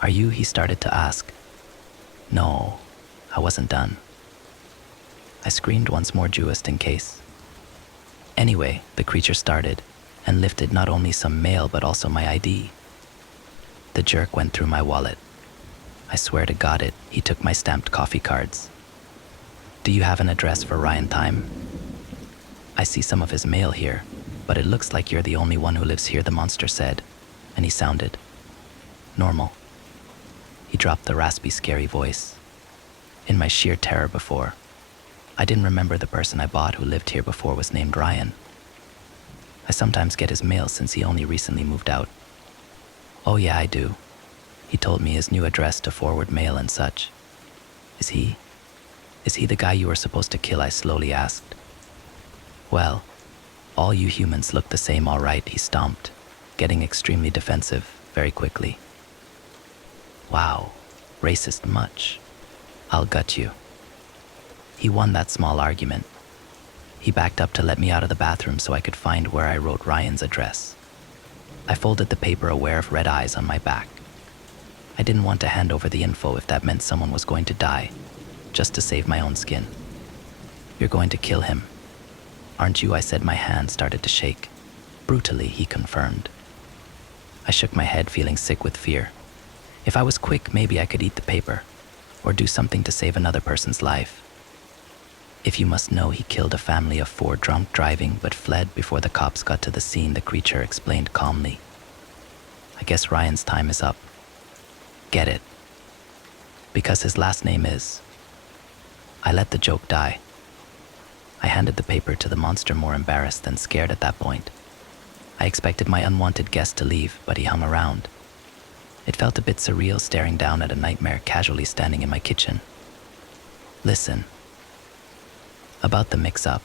Are you? He started to ask. No, I wasn't done. I screamed once more, just in case. Anyway, the creature started and lifted not only some mail but also my ID. The jerk went through my wallet. I swear to God he took my stamped coffee cards. Do you have an address for Ryan Time? I see some of his mail here, but it looks like you're the only one who lives here, the monster said, and he sounded normal. He dropped the raspy, scary voice. In my sheer terror before, I didn't remember the person I bought who lived here before was named Ryan. I sometimes get his mail since he only recently moved out. Oh yeah, I do. He told me his new address to forward mail and such. Is he the guy you were supposed to kill? I slowly asked. Well, all you humans look the same, all right, he stomped, getting extremely defensive very quickly. Wow, racist much. I'll gut you. He won that small argument. He backed up to let me out of the bathroom so I could find where I wrote Ryan's address. I folded the paper, aware of red eyes on my back. I didn't want to hand over the info if that meant someone was going to die, just to save my own skin. You're going to kill him, aren't you? I said. My hand started to shake. Brutally, he confirmed. I shook my head, feeling sick with fear. If I was quick, maybe I could eat the paper, or do something to save another person's life. If you must know, he killed a family of 4 drunk driving, but fled before the cops got to the scene, the creature explained calmly. I guess Ryan's time is up. Get it? Because his last name is. I let the joke die. I handed the paper to the monster, more embarrassed than scared at that point. I expected my unwanted guest to leave, but he hung around. It felt a bit surreal staring down at a nightmare casually standing in my kitchen. Listen. About the mix-up.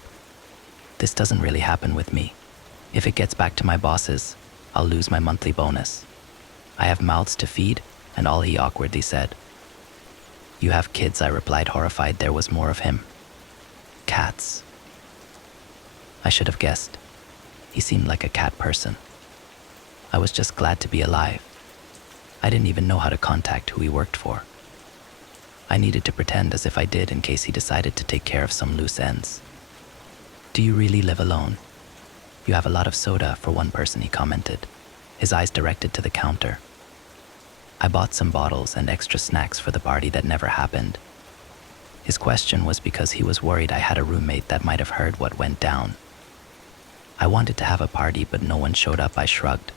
This doesn't really happen with me. If it gets back to my bosses, I'll lose my monthly bonus. I have mouths to feed, and all, he awkwardly said. You have kids, I replied, horrified. There was more of him. Cats. I should have guessed. He seemed like a cat person. I was just glad to be alive. I didn't even know how to contact who he worked for. I needed to pretend as if I did in case he decided to take care of some loose ends. Do you really live alone? You have a lot of soda for one person, he commented, his eyes directed to the counter. I bought some bottles and extra snacks for the party that never happened. His question was because he was worried I had a roommate that might have heard what went down. I wanted to have a party, but no one showed up, I shrugged.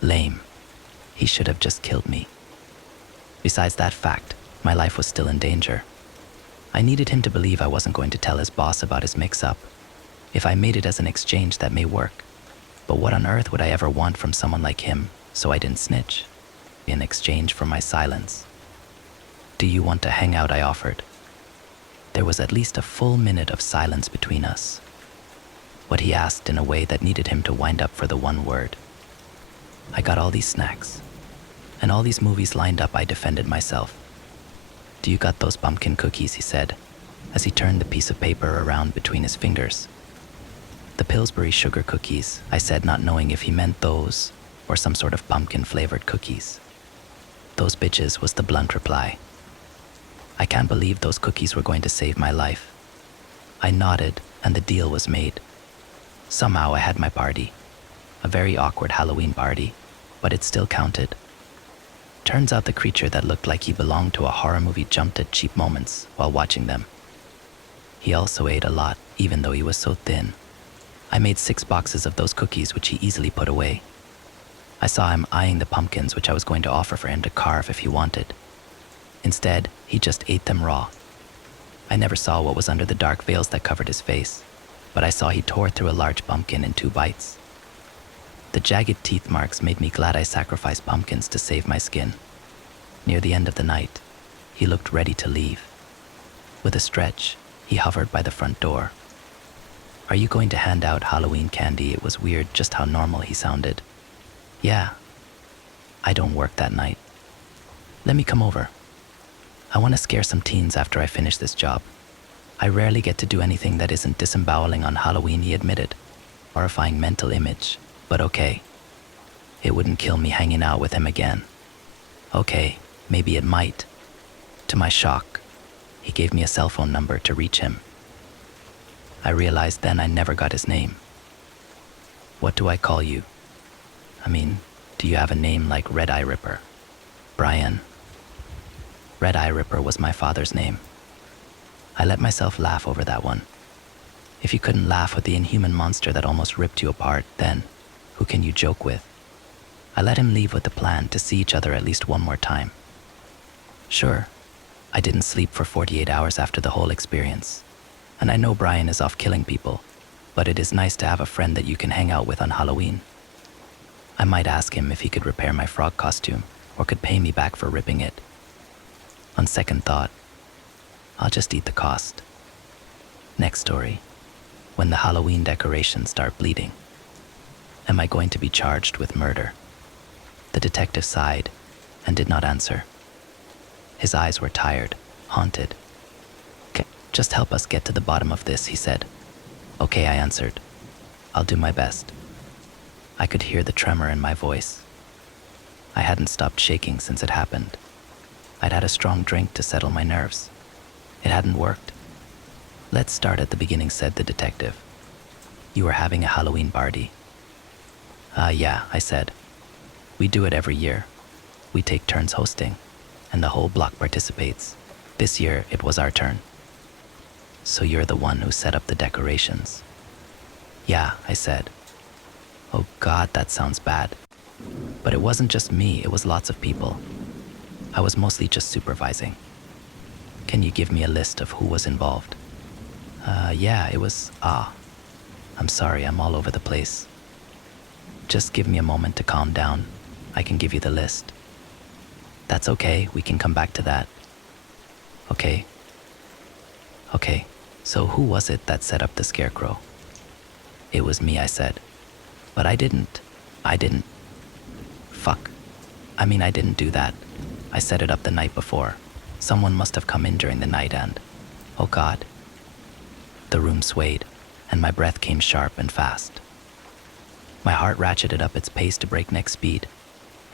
Lame. He should have just killed me. Besides that fact, my life was still in danger. I needed him to believe I wasn't going to tell his boss about his mix-up. If I made it as an exchange, that may work. But what on earth would I ever want from someone like him, so I didn't snitch, in exchange for my silence? Do you want to hang out? I offered. There was at least a full minute of silence between us. what he asked in a way that needed him to wind up for the one word. I got all these snacks, and all these movies lined up. I defended myself. Do you got those pumpkin cookies, he said, as he turned the piece of paper around between his fingers. The Pillsbury sugar cookies, I said, not knowing if he meant those or some sort of pumpkin-flavored cookies. Those bitches, was the blunt reply. I can't believe those cookies were going to save my life. I nodded, and the deal was made. Somehow I had my party. A very awkward Halloween party, but it still counted. Turns out the creature that looked like he belonged to a horror movie jumped at cheap moments while watching them. He also ate a lot, even though he was so thin. I made 6 boxes of those cookies, which he easily put away. I saw him eyeing the pumpkins, which I was going to offer for him to carve if he wanted. Instead, he just ate them raw. I never saw what was under the dark veils that covered his face, but I saw he tore through a large pumpkin in 2 bites. The jagged teeth marks made me glad I sacrificed pumpkins to save my skin. Near the end of the night, he looked ready to leave. With a stretch, he hovered by the front door. Are you going to hand out Halloween candy? It was weird just how normal he sounded. Yeah. I don't work that night. Let me come over. I want to scare some teens after I finish this job. I rarely get to do anything that isn't disemboweling on Halloween, he admitted. Horrifying mental image, but okay. It wouldn't kill me hanging out with him again. Okay, maybe it might. To my shock, he gave me a cell phone number to reach him. I realized then I never got his name. What do I call you? I mean, do you have a name like Red Eye Ripper? Brian. Red Eye Ripper was my father's name. I let myself laugh over that one. If you couldn't laugh with the inhuman monster that almost ripped you apart, then who can you joke with? I let him leave with the plan to see each other at least one more time. Sure, I didn't sleep for 48 hours after the whole experience. And I know Brian is off killing people, but it is nice to have a friend that you can hang out with on Halloween. I might ask him if he could repair my frog costume or could pay me back for ripping it. On second thought, I'll just eat the cost. Next story. When the Halloween decorations start bleeding. Am I going to be charged with murder? The detective sighed and did not answer. His eyes were tired, haunted. Just help us get to the bottom of this, he said. Okay, I answered. I'll do my best. I could hear the tremor in my voice. I hadn't stopped shaking since it happened. I'd had a strong drink to settle my nerves. It hadn't worked. Let's start at the beginning, said the detective. You were having a Halloween party. Yeah, I said. We do it every year. We take turns hosting, and the whole block participates. This year, it was our turn. So you're the one who set up the decorations? Yeah, I said. Oh God, that sounds bad. But it wasn't just me, it was lots of people. I was mostly just supervising. Can you give me a list of who was involved? Yeah, it was, I'm sorry, I'm all over the place. Just give me a moment to calm down. I can give you the list. That's okay, we can come back to that. Okay, so who was it that set up the scarecrow? It was me, I said. But I didn't. Fuck. I didn't do that. I set it up the night before. Someone must have come in during the night and, oh God. The room swayed, and my breath came sharp and fast. My heart ratcheted up its pace to breakneck speed,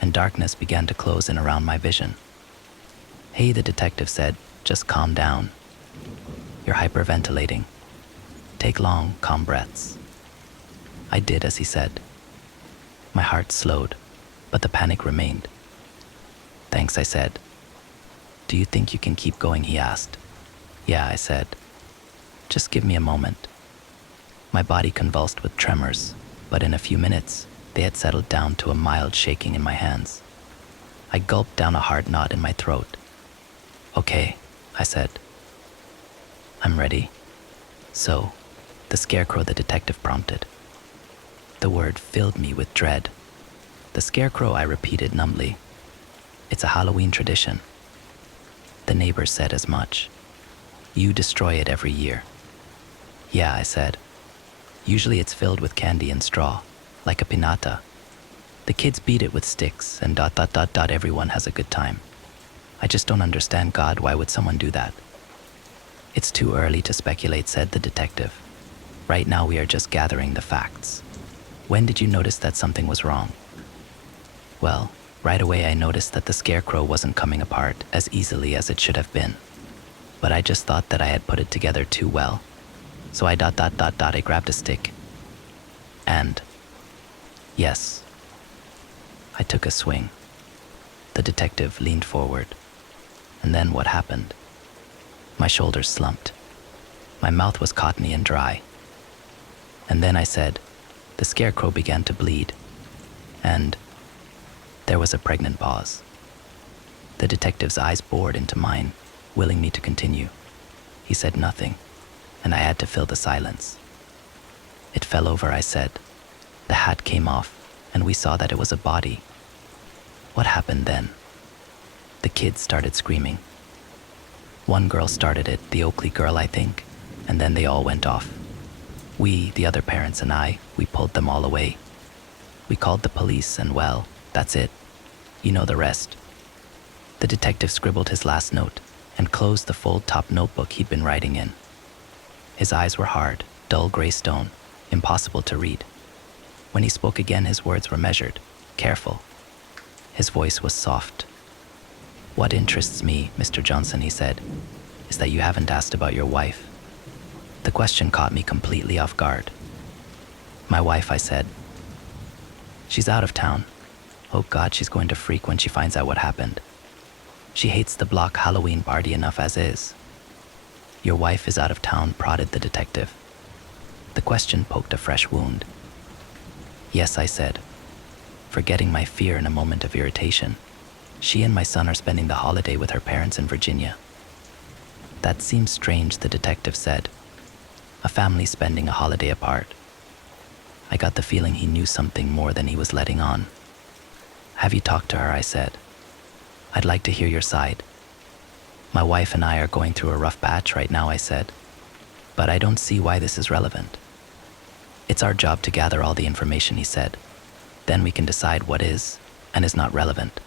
and darkness began to close in around my vision. Hey, the detective said, just calm down. You're hyperventilating. Take long, calm breaths. I did as he said. My heart slowed, but the panic remained. Thanks, I said. Do you think you can keep going, he asked. Yeah, I said. Just give me a moment. My body convulsed with tremors, but in a few minutes, they had settled down to a mild shaking in my hands. I gulped down a hard knot in my throat. Okay, I said. I'm ready. So, the scarecrow, the detective prompted. The word filled me with dread. The scarecrow, I repeated numbly. It's a Halloween tradition. The neighbors said as much. You destroy it every year. Yeah, I said. Usually it's filled with candy and straw, like a pinata. The kids beat it with sticks and ... everyone has a good time. I just don't understand, God, why would someone do that? It's too early to speculate, said the detective. Right now we are just gathering the facts. When did you notice that something was wrong? Well, right away I noticed that the scarecrow wasn't coming apart as easily as it should have been. But I just thought that I had put it together too well. So I ... I grabbed a stick. And yes, I took a swing. The detective leaned forward. And then what happened? My shoulders slumped. My mouth was cottony and dry. And then I said, the scarecrow began to bleed. And there was a pregnant pause. The detective's eyes bored into mine, willing me to continue. He said nothing, and I had to fill the silence. It fell over, I said. The hat came off, and we saw that it was a body. What happened then? The kids started screaming. One girl started it, the Oakley girl, I think, and then they all went off. We, the other parents and I, we pulled them all away. We called the police and, well, that's it. You know the rest. The detective scribbled his last note and closed the fold-top notebook he'd been writing in. His eyes were hard, dull gray stone, impossible to read. When he spoke again, his words were measured, careful. His voice was soft. What interests me, Mr. Johnson, he said, is that you haven't asked about your wife. The question caught me completely off guard. My wife, I said. She's out of town. Oh God, she's going to freak when she finds out what happened. She hates the block Halloween party enough as is. Your wife is out of town, prodded the detective. The question poked a fresh wound. Yes, I said, forgetting my fear in a moment of irritation. She and my son are spending the holiday with her parents in Virginia. That seems strange, the detective said. A family spending a holiday apart. I got the feeling he knew something more than he was letting on. Have you talked to her? I said. I'd like to hear your side. My wife and I are going through a rough patch right now, I said. But I don't see why this is relevant. It's our job to gather all the information, he said. Then we can decide what is and is not relevant.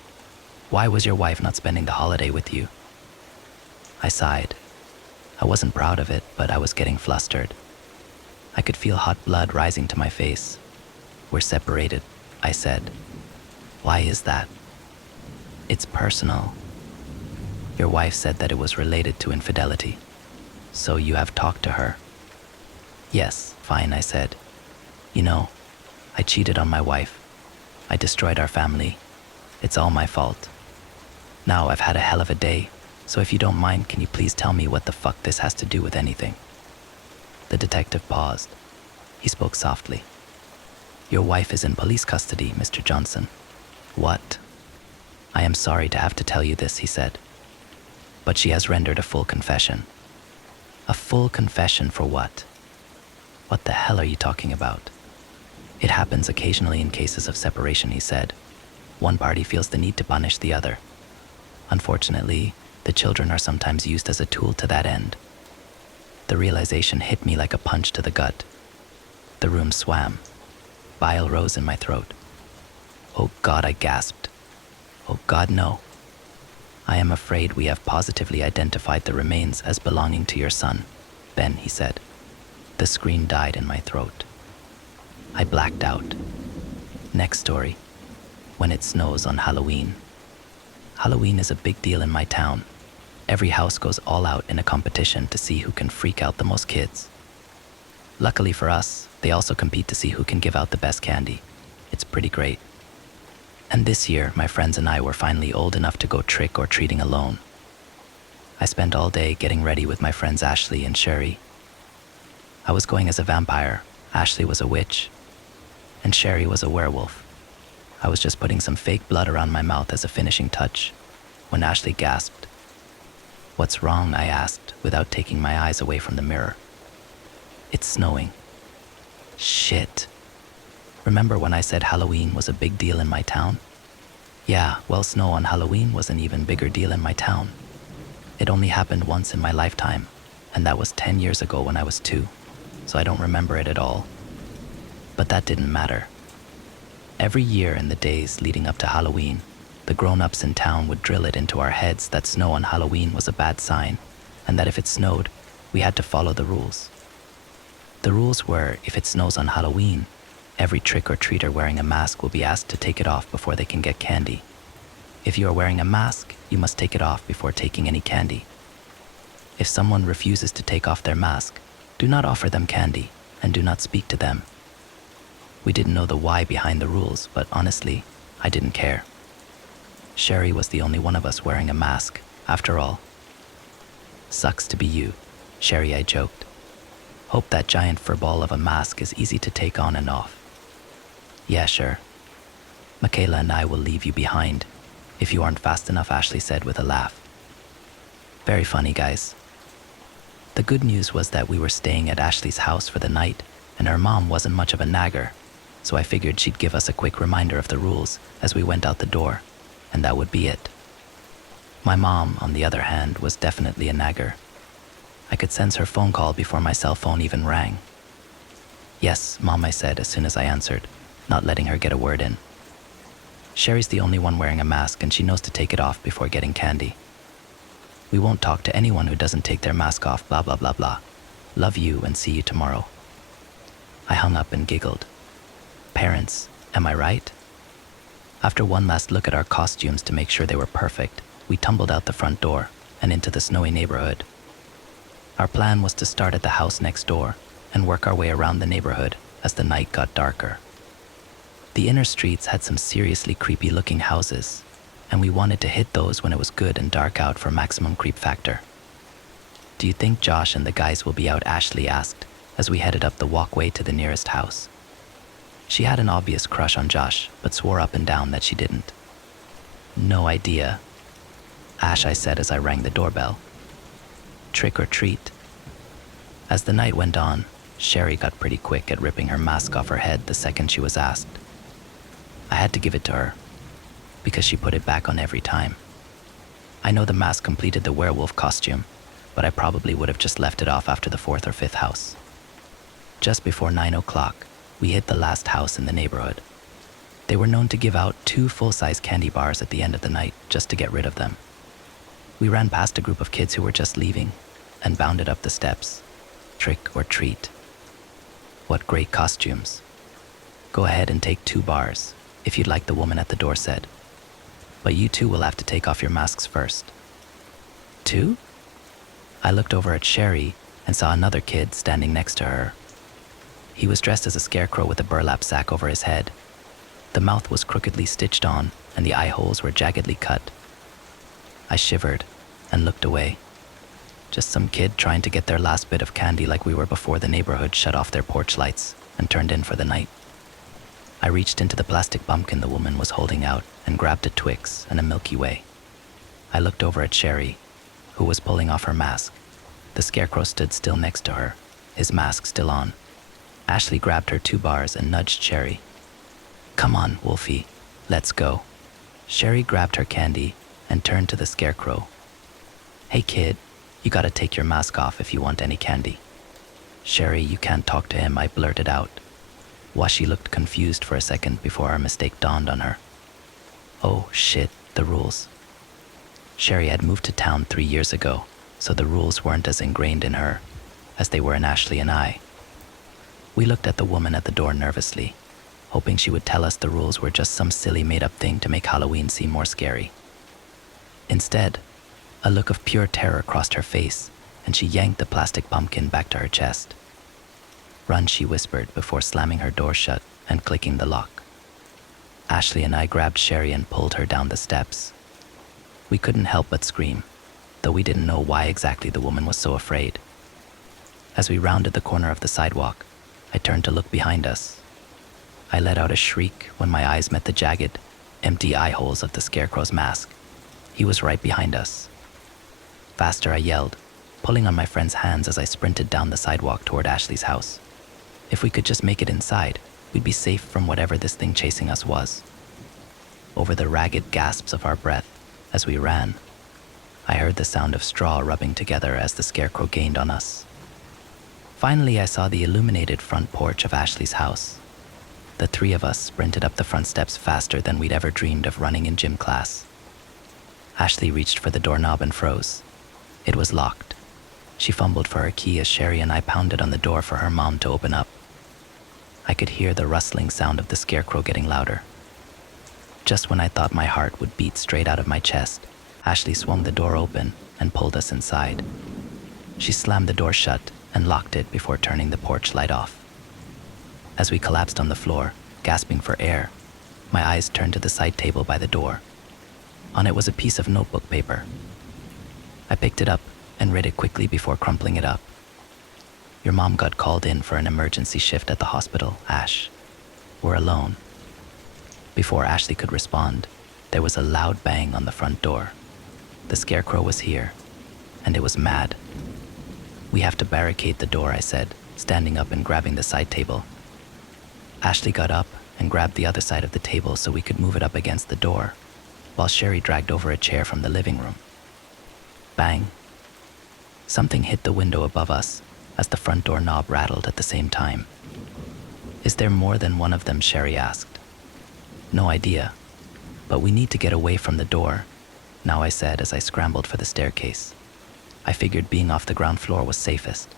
Why was your wife not spending the holiday with you? I sighed. I wasn't proud of it, but I was getting flustered. I could feel hot blood rising to my face. We're separated, I said. Why is that? It's personal. Your wife said that it was related to infidelity. So you have talked to her? Yes, fine, I said. You know, I cheated on my wife. I destroyed our family. It's all my fault. Now I've had a hell of a day, so if you don't mind, can you please tell me what the fuck this has to do with anything? The detective paused. He spoke softly. Your wife is in police custody, Mr. Johnson. What? I am sorry to have to tell you this, he said. But she has rendered a full confession. A full confession for what? What the hell are you talking about? It happens occasionally in cases of separation, he said. One party feels the need to punish the other. Unfortunately, the children are sometimes used as a tool to that end. The realization hit me like a punch to the gut. The room swam. Bile rose in my throat. Oh God, I gasped. Oh God, no. I am afraid we have positively identified the remains as belonging to your son, Ben, he said. The scream died in my throat. I blacked out. Next story. When it snows on Halloween. Halloween is a big deal in my town. Every house goes all out in a competition to see who can freak out the most kids. Luckily for us, they also compete to see who can give out the best candy. It's pretty great. And this year, my friends and I were finally old enough to go trick or treating alone. I spent all day getting ready with my friends Ashley and Sherry. I was going as a vampire, Ashley was a witch, and Sherry was a werewolf. I was just putting some fake blood around my mouth as a finishing touch, when Ashley gasped. What's wrong? I asked, without taking my eyes away from the mirror. It's snowing. Shit. Remember when I said Halloween was a big deal in my town? Yeah, well, snow on Halloween was an even bigger deal in my town. It only happened once in my lifetime, and that was 10 years ago when I was 2, so I don't remember it at all. But that didn't matter. Every year in the days leading up to Halloween, the grown-ups in town would drill it into our heads that snow on Halloween was a bad sign, and that if it snowed, we had to follow the rules. The rules were, if it snows on Halloween, every trick-or-treater wearing a mask will be asked to take it off before they can get candy. If you are wearing a mask, you must take it off before taking any candy. If someone refuses to take off their mask, do not offer them candy, and do not speak to them. We didn't know the why behind the rules, but honestly, I didn't care. Sherry was the only one of us wearing a mask, after all. Sucks to be you, Sherry, I joked. Hope that giant furball of a mask is easy to take on and off. Yeah, sure. Michaela and I will leave you behind, if you aren't fast enough, Ashley said with a laugh. Very funny, guys. The good news was that we were staying at Ashley's house for the night, and her mom wasn't much of a nagger, so I figured she'd give us a quick reminder of the rules as we went out the door, and that would be it. My mom, on the other hand, was definitely a nagger. I could sense her phone call before my cell phone even rang. Yes, Mom, I said as soon as I answered, not letting her get a word in. Sherry's the only one wearing a mask, and she knows to take it off before getting candy. We won't talk to anyone who doesn't take their mask off, blah, blah, blah, blah. Love you and see you tomorrow. I hung up and giggled. Parents, am I right? After one last look at our costumes to make sure they were perfect, we tumbled out the front door and into the snowy neighborhood. Our plan was to start at the house next door and work our way around the neighborhood as the night got darker. The inner streets had some seriously creepy-looking houses, and we wanted to hit those when it was good and dark out for maximum creep factor. Do you think Josh and the guys will be out? Ashley asked as we headed up the walkway to the nearest house. She had an obvious crush on Josh, but swore up and down that she didn't. No idea, Ash, I said as I rang the doorbell. Trick or treat. As the night went on, Sherry got pretty quick at ripping her mask off her head the second she was asked. I had to give it to her, because she put it back on every time. I know the mask completed the werewolf costume, but I probably would have just left it off after the fourth or fifth house. Just before 9 o'clock, we hit the last house in the neighborhood. They were known to give out 2 full-size candy bars at the end of the night just to get rid of them. We ran past a group of kids who were just leaving and bounded up the steps. Trick or treat. What great costumes. Go ahead and take 2 bars, if you'd like, the woman at the door said. But you two will have to take off your masks first. 2? I looked over at Sherry and saw another kid standing next to her. He was dressed as a scarecrow with a burlap sack over his head. The mouth was crookedly stitched on, and the eye holes were jaggedly cut. I shivered and looked away. Just some kid trying to get their last bit of candy like we were before the neighborhood shut off their porch lights and turned in for the night. I reached into the plastic pumpkin the woman was holding out and grabbed a Twix and a Milky Way. I looked over at Sherry, who was pulling off her mask. The scarecrow stood still next to her, his mask still on. Ashley grabbed her 2 bars and nudged Sherry. Come on, Wolfie, let's go. Sherry grabbed her candy and turned to the scarecrow. Hey kid, you gotta take your mask off if you want any candy. Sherry, you can't talk to him, I blurted out. Washi looked confused for a second before our mistake dawned on her. Oh shit, the rules. Sherry had moved to town 3 years ago, so the rules weren't as ingrained in her as they were in Ashley and I. We looked at the woman at the door nervously, hoping she would tell us the rules were just some silly made-up thing to make Halloween seem more scary. Instead, a look of pure terror crossed her face, and she yanked the plastic pumpkin back to her chest. Run, she whispered before slamming her door shut and clicking the lock. Ashley and I grabbed Sherry and pulled her down the steps. We couldn't help but scream, though we didn't know why exactly the woman was so afraid. As we rounded the corner of the sidewalk, I turned to look behind us. I let out a shriek when my eyes met the jagged, empty eye holes of the scarecrow's mask. He was right behind us. Faster, I yelled, pulling on my friend's hands as I sprinted down the sidewalk toward Ashley's house. If we could just make it inside, we'd be safe from whatever this thing chasing us was. Over the ragged gasps of our breath as we ran, I heard the sound of straw rubbing together as the scarecrow gained on us. Finally, I saw the illuminated front porch of Ashley's house. The three of us sprinted up the front steps faster than we'd ever dreamed of running in gym class. Ashley reached for the doorknob and froze. It was locked. She fumbled for her key as Sherry and I pounded on the door for her mom to open up. I could hear the rustling sound of the scarecrow getting louder. Just when I thought my heart would beat straight out of my chest, Ashley swung the door open and pulled us inside. She slammed the door shut and locked it before turning the porch light off. As we collapsed on the floor, gasping for air, my eyes turned to the side table by the door. On it was a piece of notebook paper. I picked it up and read it quickly before crumpling it up. Your mom got called in for an emergency shift at the hospital, Ash. We're alone. Before Ashley could respond, there was a loud bang on the front door. The scarecrow was here, and it was mad. We have to barricade the door, I said, standing up and grabbing the side table. Ashley got up and grabbed the other side of the table so we could move it up against the door, while Sherry dragged over a chair from the living room. Bang. Something hit the window above us as the front door knob rattled at the same time. Is there more than one of them? Sherry asked. No idea, but we need to get away from the door, now I said as I scrambled for the staircase. I figured being off the ground floor was safest.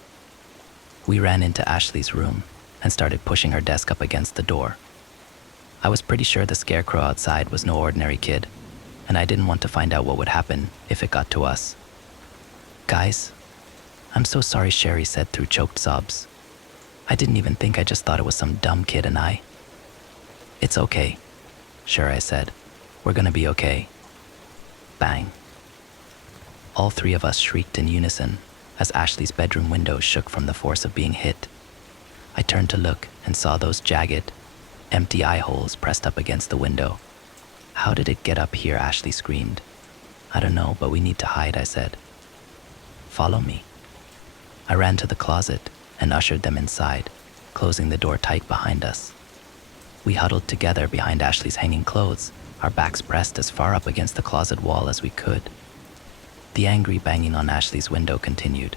We ran into Ashley's room and started pushing her desk up against the door. I was pretty sure the scarecrow outside was no ordinary kid, and I didn't want to find out what would happen if it got to us. Guys, I'm so sorry, Sherry said through choked sobs. I didn't even think, I just thought it was some dumb kid and I. It's okay. Sure, I said. We're gonna be okay. Bang. All three of us shrieked in unison as Ashley's bedroom window shook from the force of being hit. I turned to look and saw those jagged, empty eye holes pressed up against the window. How did it get up here? Ashley screamed. I don't know, but we need to hide, I said. Follow me. I ran to the closet and ushered them inside, closing the door tight behind us. We huddled together behind Ashley's hanging clothes, our backs pressed as far up against the closet wall as we could. The angry banging on Ashley's window continued.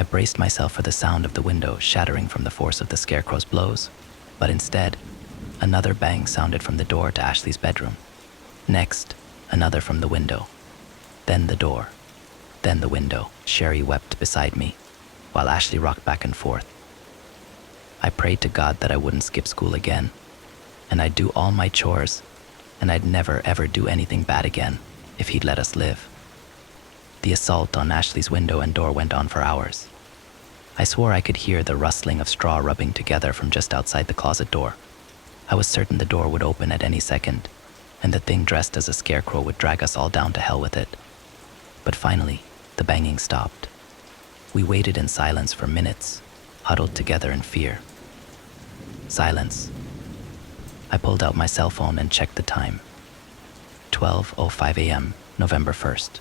I braced myself for the sound of the window shattering from the force of the scarecrow's blows, but instead, another bang sounded from the door to Ashley's bedroom. Next, another from the window. Then the door. Then the window. Sherry wept beside me, while Ashley rocked back and forth. I prayed to God that I wouldn't skip school again, and I'd do all my chores, and I'd never ever do anything bad again if he'd let us live. The assault on Ashley's window and door went on for hours. I swore I could hear the rustling of straw rubbing together from just outside the closet door. I was certain the door would open at any second, and the thing dressed as a scarecrow would drag us all down to hell with it. But finally, the banging stopped. We waited in silence for minutes, huddled together in fear. Silence. I pulled out my cell phone and checked the time. 12:05 a.m., November 1st.